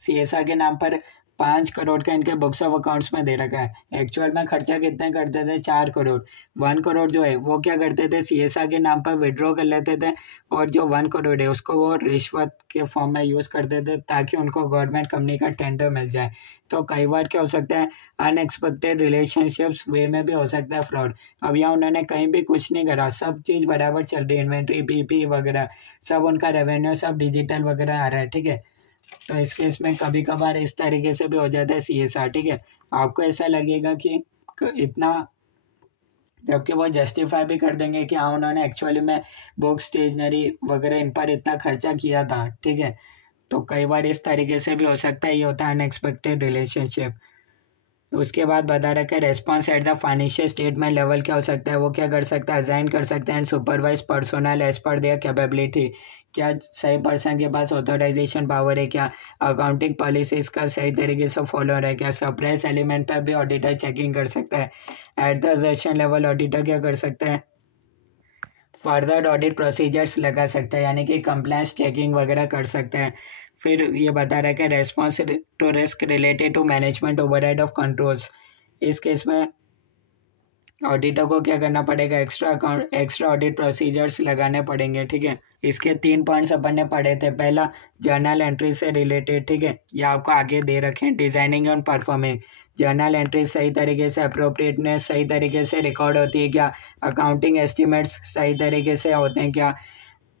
CSR के नाम पर 5 करोड़ का इनके बुक्स ऑफ अकाउंट्स में दे रखा है। एक्चुअल में खर्चा कितने करते थे, 4 करोड़। 1 करोड़ जो है वो क्या करते थे, CSR के नाम पर विड्रॉ कर लेते थे, और जो 1 करोड़ है उसको वो रिश्वत के फॉर्म में यूज़ करते थे ताकि उनको गवर्नमेंट कंपनी का टेंडर मिल जाए। तो कई बार क्या हो सकता है, अनएक्सपेक्टेड रिलेशनशिप्स वे में भी हो सकता है फ्रॉड। अब यहाँ उन्होंने कहीं भी कुछ नहीं करा, सब चीज़ बराबर चल रही है, इन्वेंट्री, PP वगैरह सब, उनका रेवेन्यू सब डिजिटल वगैरह आ रहा है, ठीक है। तो इस केस में कभी कभार इस तरीके से भी हो जाता है CSR, ठीक है। आपको ऐसा लगेगा कि इतना, जबकि वो जस्टिफाई भी कर देंगे कि हाँ उन्होंने एक्चुअली में बुक, स्टेशनरी वगैरह इन पर इतना खर्चा किया था, ठीक है। तो कई बार इस तरीके से भी हो सकता है, ये होता है अनएक्सपेक्टेड रिलेशनशिप। उसके बाद बता रखा है response at the financial statement level क्या हो सकता है, वो क्या कर सकता है, असाइन कर सकते हैं and supervise personnel as per their capability, क्या सही पर्सन के पास ऑथराइजेशन पावर है, क्या अकाउंटिंग पॉलिसीज का सही तरीके से फॉलो हो रहा है, क्या सरप्राइज एलिमेंट पर भी ऑडिटर चेकिंग कर सकता है। At the session level auditor क्या कर सकता है, फर्दर ऑडिट प्रोसीजर्स लगा सकता है, यानी कि कंप्लायंस चेकिंग वगैरह कर सकते हैं। फिर ये बता रहा है कि response to risk related to management overhead of controls, इस केस में ऑडिटर को क्या करना पड़ेगा, एक्स्ट्रा ऑडिट प्रोसीजर्स लगाने पड़ेंगे, ठीक है। इसके 3 पॉइंट्स अपन ने पढ़े थे। पहला जर्नल एंट्री से रिलेटेड, ठीक है, ये आपको आगे दे रखे हैं, designing and performing, journal entry सही तरीके से, अप्रोप्रिएटनेस सही तरीके से रिकॉर्ड होती है क्या, अकाउंटिंग एस्टिमेट्स सही तरीके से होते हैं क्या,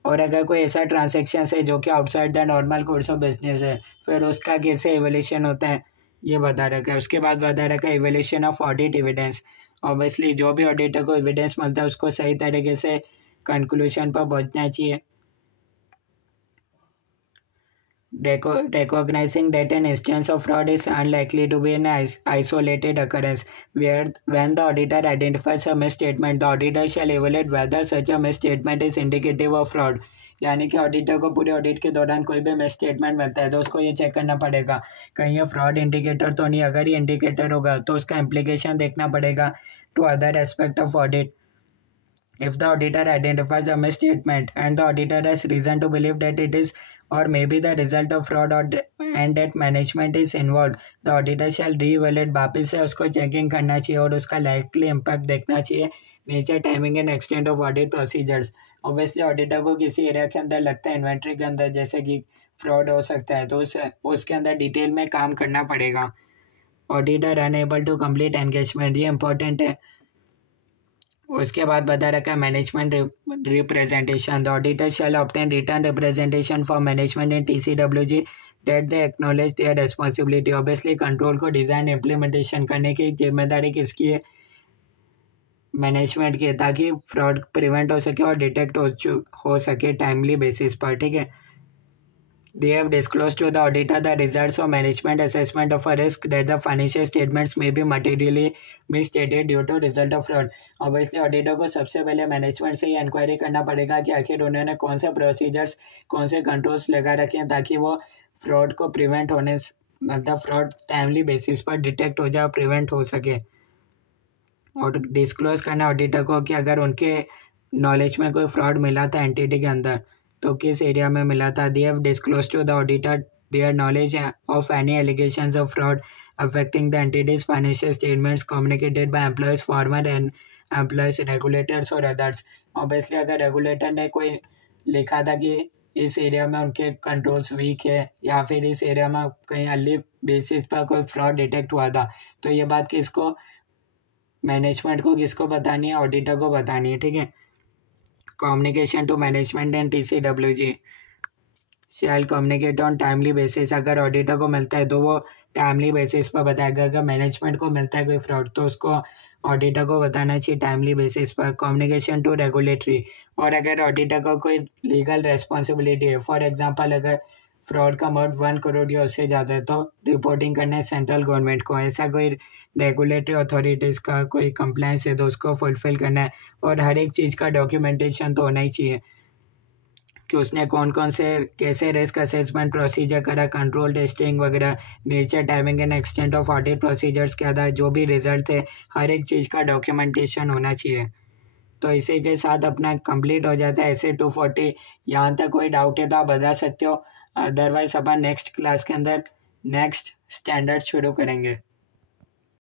और अगर कोई ऐसा ट्रांजेक्शन है जो कि outside the normal course of business है, फिर उसका कैसे इवोल्यूशन होता है, ये बता रखा है। उसके बाद बता रखा है evolution of audit evidence, obviously जो भी ऑडिटर को एविडेंस मिलता है उसको सही तरीके से कंक्लूजन पर पहुंचना चाहिए। Recognizing that an instance of fraud is unlikely to be an isolated occurrence, where when the auditor identifies a misstatement, the auditor shall evaluate whether such a misstatement is indicative of fraud. यानी कि auditor को पूरे audit के दौरान कोई भी miss statement मिलता है तो उसको ये चेक करना पड़ेगा कहीं ये फ्रॉड इंडिकेटर तो नहीं, अगर ये इंडिकेटर होगा तो उसका इम्प्लीकेशन देखना पड़ेगा to other aspect of audit. If the auditor identifies a misstatement and the auditor has reason to believe that it is or may be the result of fraud and that management is involved, the auditor shall re-evaluate, वापिस से उसको checking करना चाहिए और उसका likely impact देखना चाहिए, nature, timing and extent of audit procedures. Obviously auditor को किसी एरिया के अंदर लगता है, इन्वेंट्री के अंदर जैसे कि फ्रॉड हो सकता है, तो उसके अंदर डिटेल में काम करना पड़ेगा। Auditor unable to complete engagement, ये इंपॉर्टेंट है। उसके बाद बता रखा है management representation, the auditor shall obtain written representation for management in TCWG that they acknowledge their responsibility. Obviously control को डिज़ाइन इम्प्लीमेंटेशन करने की जिम्मेदारी किसकी है, मैनेजमेंट की है, ताकि फ्रॉड प्रिवेंट हो सके और डिटेक्ट हो सके टाइमली बेसिस पर, ठीक है। They have disclosed to the auditor the results of management assessment of a risk that the financial statements may be materially misstated due to result of fraud. Obviously auditor को सबसे पहले management से ये inquiry करना पड़ेगा कि आखिर उन्होंने कौन से प्रोसीजर्स, कौन से कंट्रोल्स लगा रखे हैं ताकि वो फ्रॉड को प्रिवेंट होने, मतलब फ्रॉड टाइमली बेसिस पर डिटेक्ट हो जाए, प्रिवेंट हो सके। और डिस्क्लोज करना ऑडिटर को कि अगर उनके नॉलेज में कोई फ्रॉड मिला था एंटिटी के अंदर तो किस एरिया में मिला था। They have disclose to the auditor their knowledge of any allegations of fraud affecting the entity's financial statements communicated by employees, former and employees, regulators और अदर्स। ऑब्वियसली अगर रेगुलेटर ने कोई लिखा था कि इस एरिया में उनके कंट्रोल्स वीक है या फिर इस एरिया में कहीं अर्ली बेसिस पर कोई फ्रॉड डिटेक्ट हुआ था, तो ये बात किसको, मैनेजमेंट को किसको बतानी है, ऑडिटर को बतानी है, ठीक है। Communication to management and TCWG shall communicate on timely basis. अगर ऑडिटर को मिलता है तो वो टाइमली बेसिस पर बताएगा, अगर मैनेजमेंट को मिलता है कोई फ्रॉड तो उसको ऑडिटर को बताना चाहिए टाइमली बेसिस पर। कम्युनिकेशन टू रेगुलेटरी, और अगर ऑडिटर का कोई लीगल रेस्पॉन्सिबिलिटी है, फॉर एग्जांपल अगर फ्रॉड का अमाउंट 1 करोड़ या उससे ज़्यादा है तो रिपोर्टिंग करना है सेंट्रल गवर्नमेंट को। ऐसा कोई रेगुलेटरी अथॉरिटीज़ का कोई कंप्लाइंस है तो उसको फुलफिल करना है। और हर एक चीज़ का डॉक्यूमेंटेशन तो होना ही चाहिए कि उसने कौन कौन से कैसे रिस्क असेसमेंट प्रोसीजर करा, कंट्रोल टेस्टिंग वगैरह, nature, timing and extent of audit procedures क्या था, जो भी रिजल्ट है हर एक चीज़ का डॉक्यूमेंटेशन होना चाहिए। तो इसी के साथ अपना कंप्लीट हो जाता है ऐसे 240। यहाँ तक कोई डाउट है तो आप बता सकते हो, अदरवाइज अपन नेक्स्ट क्लास के अंदर नेक्स्ट स्टैंडर्ड शुरू करेंगे।